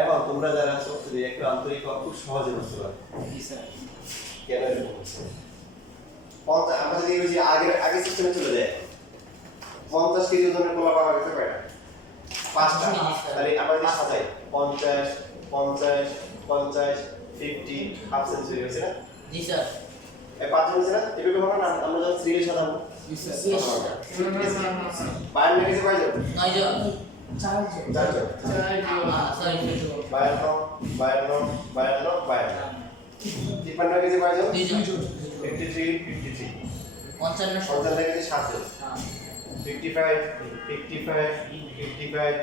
এবং তোমরা যারা আছো যদি একটু আন্তরিক হও খুব সহজে বুঝতে পারবে কেন এরকম হচ্ছে আমরা যদি ওই যে আগে সিস্টেমে চলে যাই 50 কেজি ওজনের পোলা পাওয়া গেছে কয়টা 5টা তাহলে আমরা যদি সাজাই 50 50 50 50 হাফ সেঞ্চুরি হয়েছে না জি স্যার এই 5 জন হয়েছে না এভাবে হবে না আমরা যখন সিরিয়াল সাজাবো জি স্যার বাইরে গেছে কয়জন 9 জন 4 জন সরি 52 52 52 52 তিপ্পান্ন কেজি কয়জন 2 জন 53 53 55 পঞ্চান্ন কেজি 7 জন 55 55 55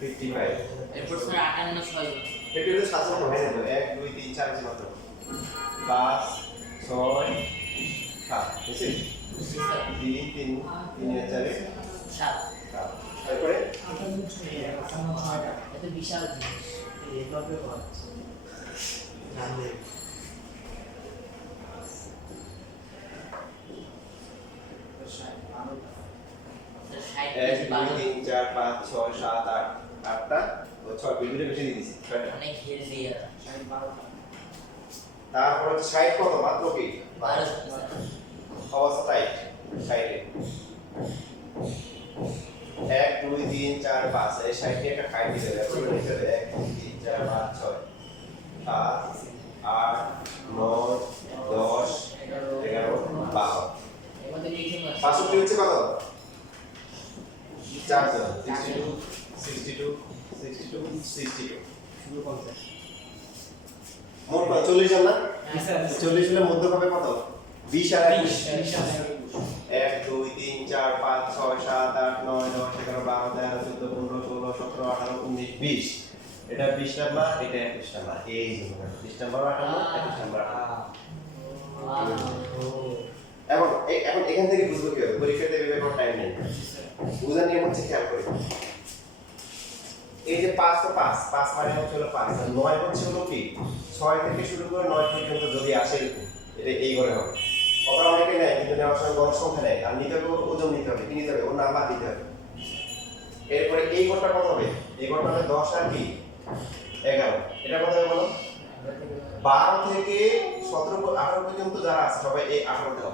55 এরপর স্যার 58 6 জন এটা হলো 7 জন হয়ে যাবে 1 2 3 4 জন মাত্র 5 6 7 বুঝছেন জি স্যার 3 3 3 4 7 তারপরে এটা বিশাল জিনিস এইভাবে হচ্ছে জানলে স্যার 1 60 2 3 4 5 6 7 8 8টা ও 6 বিগুলো বেশি দিয়ে দিছি অনেক হেলদি আর তারপর 60 কত মাত্র কি 12 স্যার অবস্থা টাইট সাইডে 1 2 3 4 5 এই সাইডে একটা খাই দিতে হবে পুরো লিখে দেবে 1 2 3 4 5 6 7 8 9 10 11 12 এমন লিখে না 65 হচ্ছে কত 4 জন 62 62 62 62 শুধু 50 মোট 40 জন না জি স্যার 40 জনের মধ্যে হবে কত 20 আর 21 1 20 2 3 4 5 6 7 8 9 10 11 12 13 14 15 16 17 18 19 20 এটা 20 নাম্বার এটা 21 নাম্বার এই যে 20 নাম্বার 58 21 নাম্বার 58 এবং এখন এখান থেকে বুঝবো কি হবে পরীক্ষাতে ভেবে কোনো টাইম নেই বুঝার নিয়ম হচ্ছে খেয়াল করি এই যে 5 তো 5 5 মানে হচ্ছে হলো 5 আর 9 হচ্ছে হলো কি 6 থেকে শুরু করে 9 পর্যন্ত যদি আসে এটা এই করে হবে ওরা অনেকে নেয় কিন্তু নেওয়ার সময় গড় সংখ্যা নেয় আর নিতে হবে ওজন নিতে হবে কি নিতে হবে ওর নাম্বার দিতে হবে এরপরে এই গড়টা কত হবে এই গড়টা হবে 10 আর কি 11 এটা কত হবে বলো 12 থেকে 17 18 পর্যন্ত যারা আছে সবাই এই 18 দাও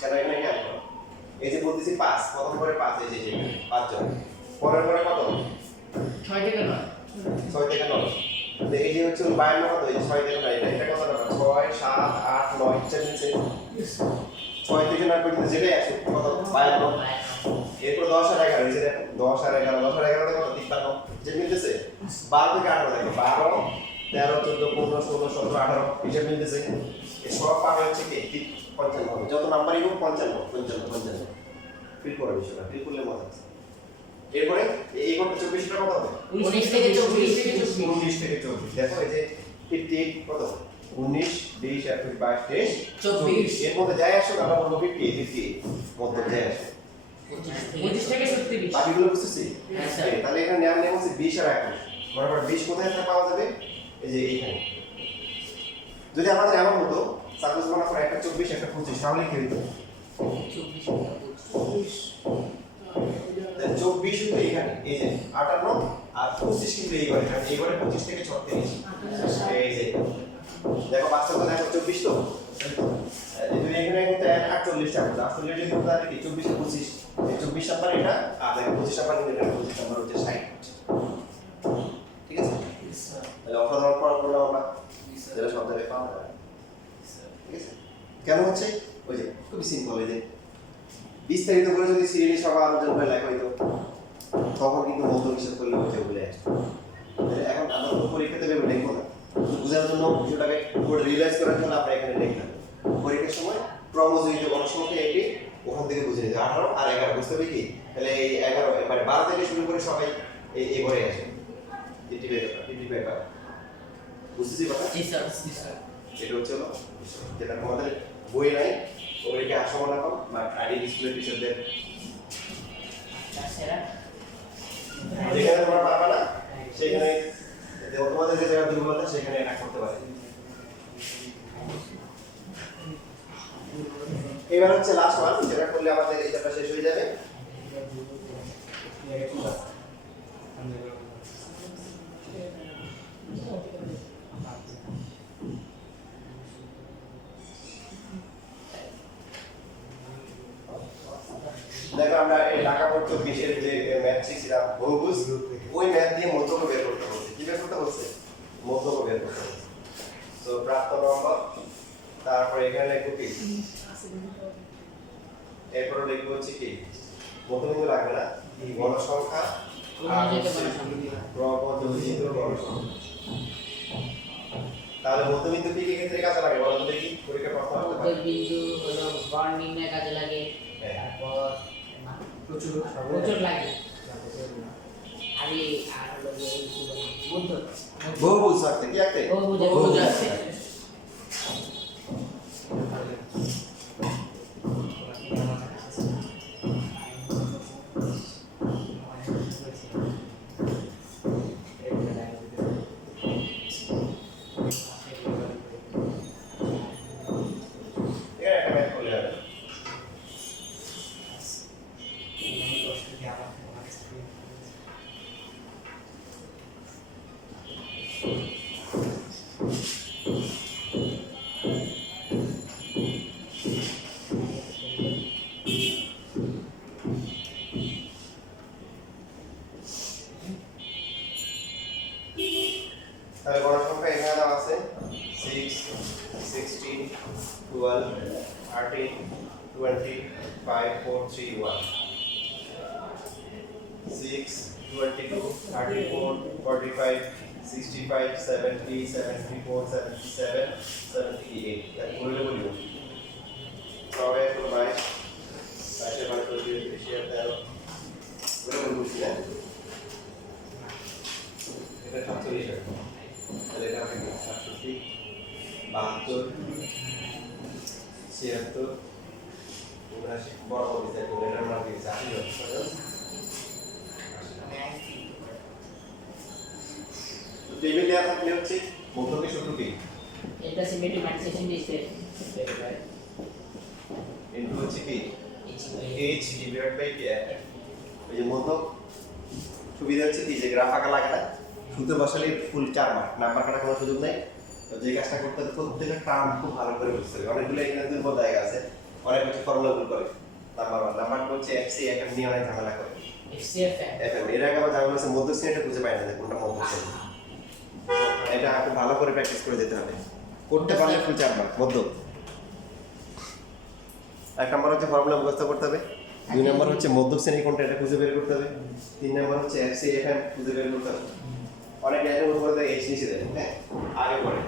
কেন এখানে খেয়াল করো এই যে বলতেছি 5 কত করে 5 এই যে 5 জন পরের পরে কত 6 থেকে 9 6 থেকে 9 এই যে হচ্ছে 52 কত এই 6 থেকে 9 এটা কত না 6 7 8 9 হিসাব নিচে 6 থেকে 9 পর্যন্ত যেটাই আসে কত 52 এরপর 10 আর 11 এই যে দেখো 10 আর 11 10 আর 11 কত 53 যে মিলতেছে 12 থেকে 18 দেখো 12 13 14 15 16 17 18 হিসাব মিলতেছে এই সব পাবে হচ্ছে কি 55 যত নাম্বারই হোক 55 ফিল করে বিষয়টা ফিল করলে মজা আছে এরপরে এই করতে 24 টা কত হবে 19 থেকে 24 19 থেকে 24 দেখো এই যে 58 কত 19 20 21 22 24 এর মধ্যে যাই আসুক আমরা বলবো 50 মধ্যে যাই আসুক 25 থেকে 37 বাকিগুলো বুঝতেছি হ্যাঁ, স্যার। তাহলে এখানে নেম নেম হচ্ছে 20 আর 21 বরাবর 20 কোথায় একটা পাওয়া যাবে এই যে এইখানে যদি আমাদের এমন হতো সাপোজ মনে করো একটা 24 একটা 25 তাহলে কি হতো 24 কিন্তু এখানে এই যে 58 আর 25 কিন্তু এইবারে কারণ এইবারে 25 থেকে 36 এই যে দেখো বাস্তবে দেখো 24 তো যদি এখানে কিন্তু 48 টা হতো 48 যদি হতো তাহলে কি 24 আর 25 এই 24 নাম্বার এটা আর দেখো 25 নাম্বার কিন্তু এটা 25 নাম্বার হচ্ছে 60 ঠিক আছে তাহলে অসাধারণ পড়া করলাম আমরা যেটা সব জায়গায় পাওয়া যায় ঠিক আছে কেন হচ্ছে ওই যে খুবই সিম্পল এই যে বিস্তারিত করে যদি সিরিয়ালি সবার আলোচনা করে লেখা হইতো তখন কিন্তু মধ্য হিসাব করলে হচ্ছে বলে আসতো এখন আমরা তো পরীক্ষাতে ভেবে লিখবো না বোঝার জন্য বিষয়টাকে পুরো রিয়েলাইজ করার জন্য আমরা এখানে লিখলাম পরীক্ষার সময় ক্রমজয়িত গণসংখ্যা এটি ওখান থেকে বুঝে নিতে 18 আর 11 বুঝতে পারি কি তাহলে এই 11 মানে 12 থেকে শুরু করে সবাই এই ঘরে আসে টিটি পেপার বুঝতেছি কথা জি স্যার জি স্যার এটা হচ্ছে হলো যেটা আমাদের বই নাই ওগুলিকে আসমনা কম বা আইডি ডিসপ্লে টিচারদের তাছাড়া যেখানে তোমরা পারবে না সেখানে তোমাদের যে জায়গা দুর্বলতা সেখানে এটা করতে পারে এবার হচ্ছে লাস্ট ওয়ান যেটা করলে আমাদের এই চ্যাপ্টার শেষ হয়ে যাবে দেখো আমরা এই ঢাকা বোর্ড 24 এর যে ম্যাথ শিখছিলাম বহুভুজ ওই ম্যাথ দিয়ে মধ্যক বের করতে হচ্ছে কি বের করতে হচ্ছে মধ্যক বের করতে হচ্ছে তো প্রাপ্ত নম্বর তারপর এখানে লিখব কি এরপর লিখব হচ্ছে কি মধ্যবিন্দু লাগবে না গণ সংখ্যা আর প্রবন্ধজিত গণ সংখ্যা তাহলে মধ্যবিন্দু কি ক্ষেত্রে কাজে লাগে বলুন দেখি পরীক্ষা প্রশ্ন আসতে পারে বিন্দু হলো গড় নির্ণয় কাজে লাগে তারপর প্রচুর লাগে আরে আর হলো যে এই কি বলে বুদ্ধ বহুভুজ থাকতে কি একটা বহুভুজ আছে এখানে একটা ম্যাথ করলে হবে তাহলে গণ সংখ্যা এখানে দেওয়া আছে 6 16 12 13 20 5 4 3 1 6 22 34 45 65 70 74 77 78 তাহলে বলে বলিও তবে তো 22 22 মানে তো 13 বলে বলছি না এটা 47 আছে তাহলে এটা হবে 67 72 76 79 বড় বড় বিচার করে এটার মান দিয়েছে 80 টেবিল দেওয়া থাকলে হচ্ছে মধ্যকে সূত্র কি এটা সিমেট্রিক ম্যাট্রিক্স দিয়েছে ইনটু হচ্ছে কি h ডিভাইড বাই k এই যে মধ্যক সুবিধা হচ্ছে কি যে গ্রাফ আঁকা লাগে না সূত্র বসালে ফুল 4 মার্ক নাম্বার কাটার কোনো সুযোগ নেই তো যে কাজটা করতে হবে প্রত্যেকটা টার্ম খুব ভালো করে বুঝতে হবে অনেকগুলো এখানে দুর্বল জায়গা আছে অনেক কিছু ফর্মুলা ভুল করে নাম্বার 1 নাম্বার 2 হচ্ছে fc এটা নিয়ে অনেক ঝামেলা করে এফসিএফএম এফএম এর আগে আবার জানা আছে মধ্য শ্রেণীটা খুঁজে পাই না যে কোনটা মধ্য শ্রেণী। এটা খুব ভালো করে প্র্যাকটিস করে যেতে হবে। করতে পারলে ফুল 4 মার্ক মধ্য। এক নম্বর হচ্ছে ফর্মুলা মুখস্থ করতে হবে, 2 নম্বর হচ্ছে মধ্য শ্রেণী কোনটা এটা খুঁজে বের করতে হবে, 3 নম্বর হচ্ছে এফসি এফএম খুঁজে বের করতে হবে। অনেক জায়গায় উত্তর দেয় এইচ নিচে দেয়, হ্যাঁ আগে পরে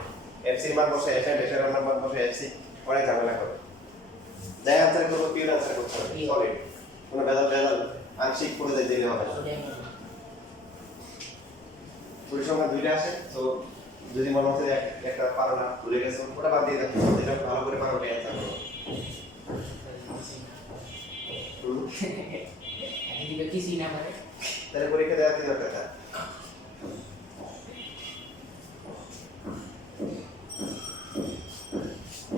এফসি এর মান বসে এফএম এর মান বসে এফসি, অনেক ঝামেলা করে। যাই আনসার করবো পিওর আনসার করতে হবে সলিড, কোনো ভেজাল আংশিক করে দিলে হবে না। পরিসংখ্যান 2টা আছে, তো যদি মনে হচ্ছে যে একটা পারো না ভুলে গেছো ওটা বাদ দিয়ে দেখো, যেটা ভালো করে পারো ওটাই অ্যান্সার করো। কিছুই না পারে তাহলে পরীক্ষা দেওয়ার কি দরকার?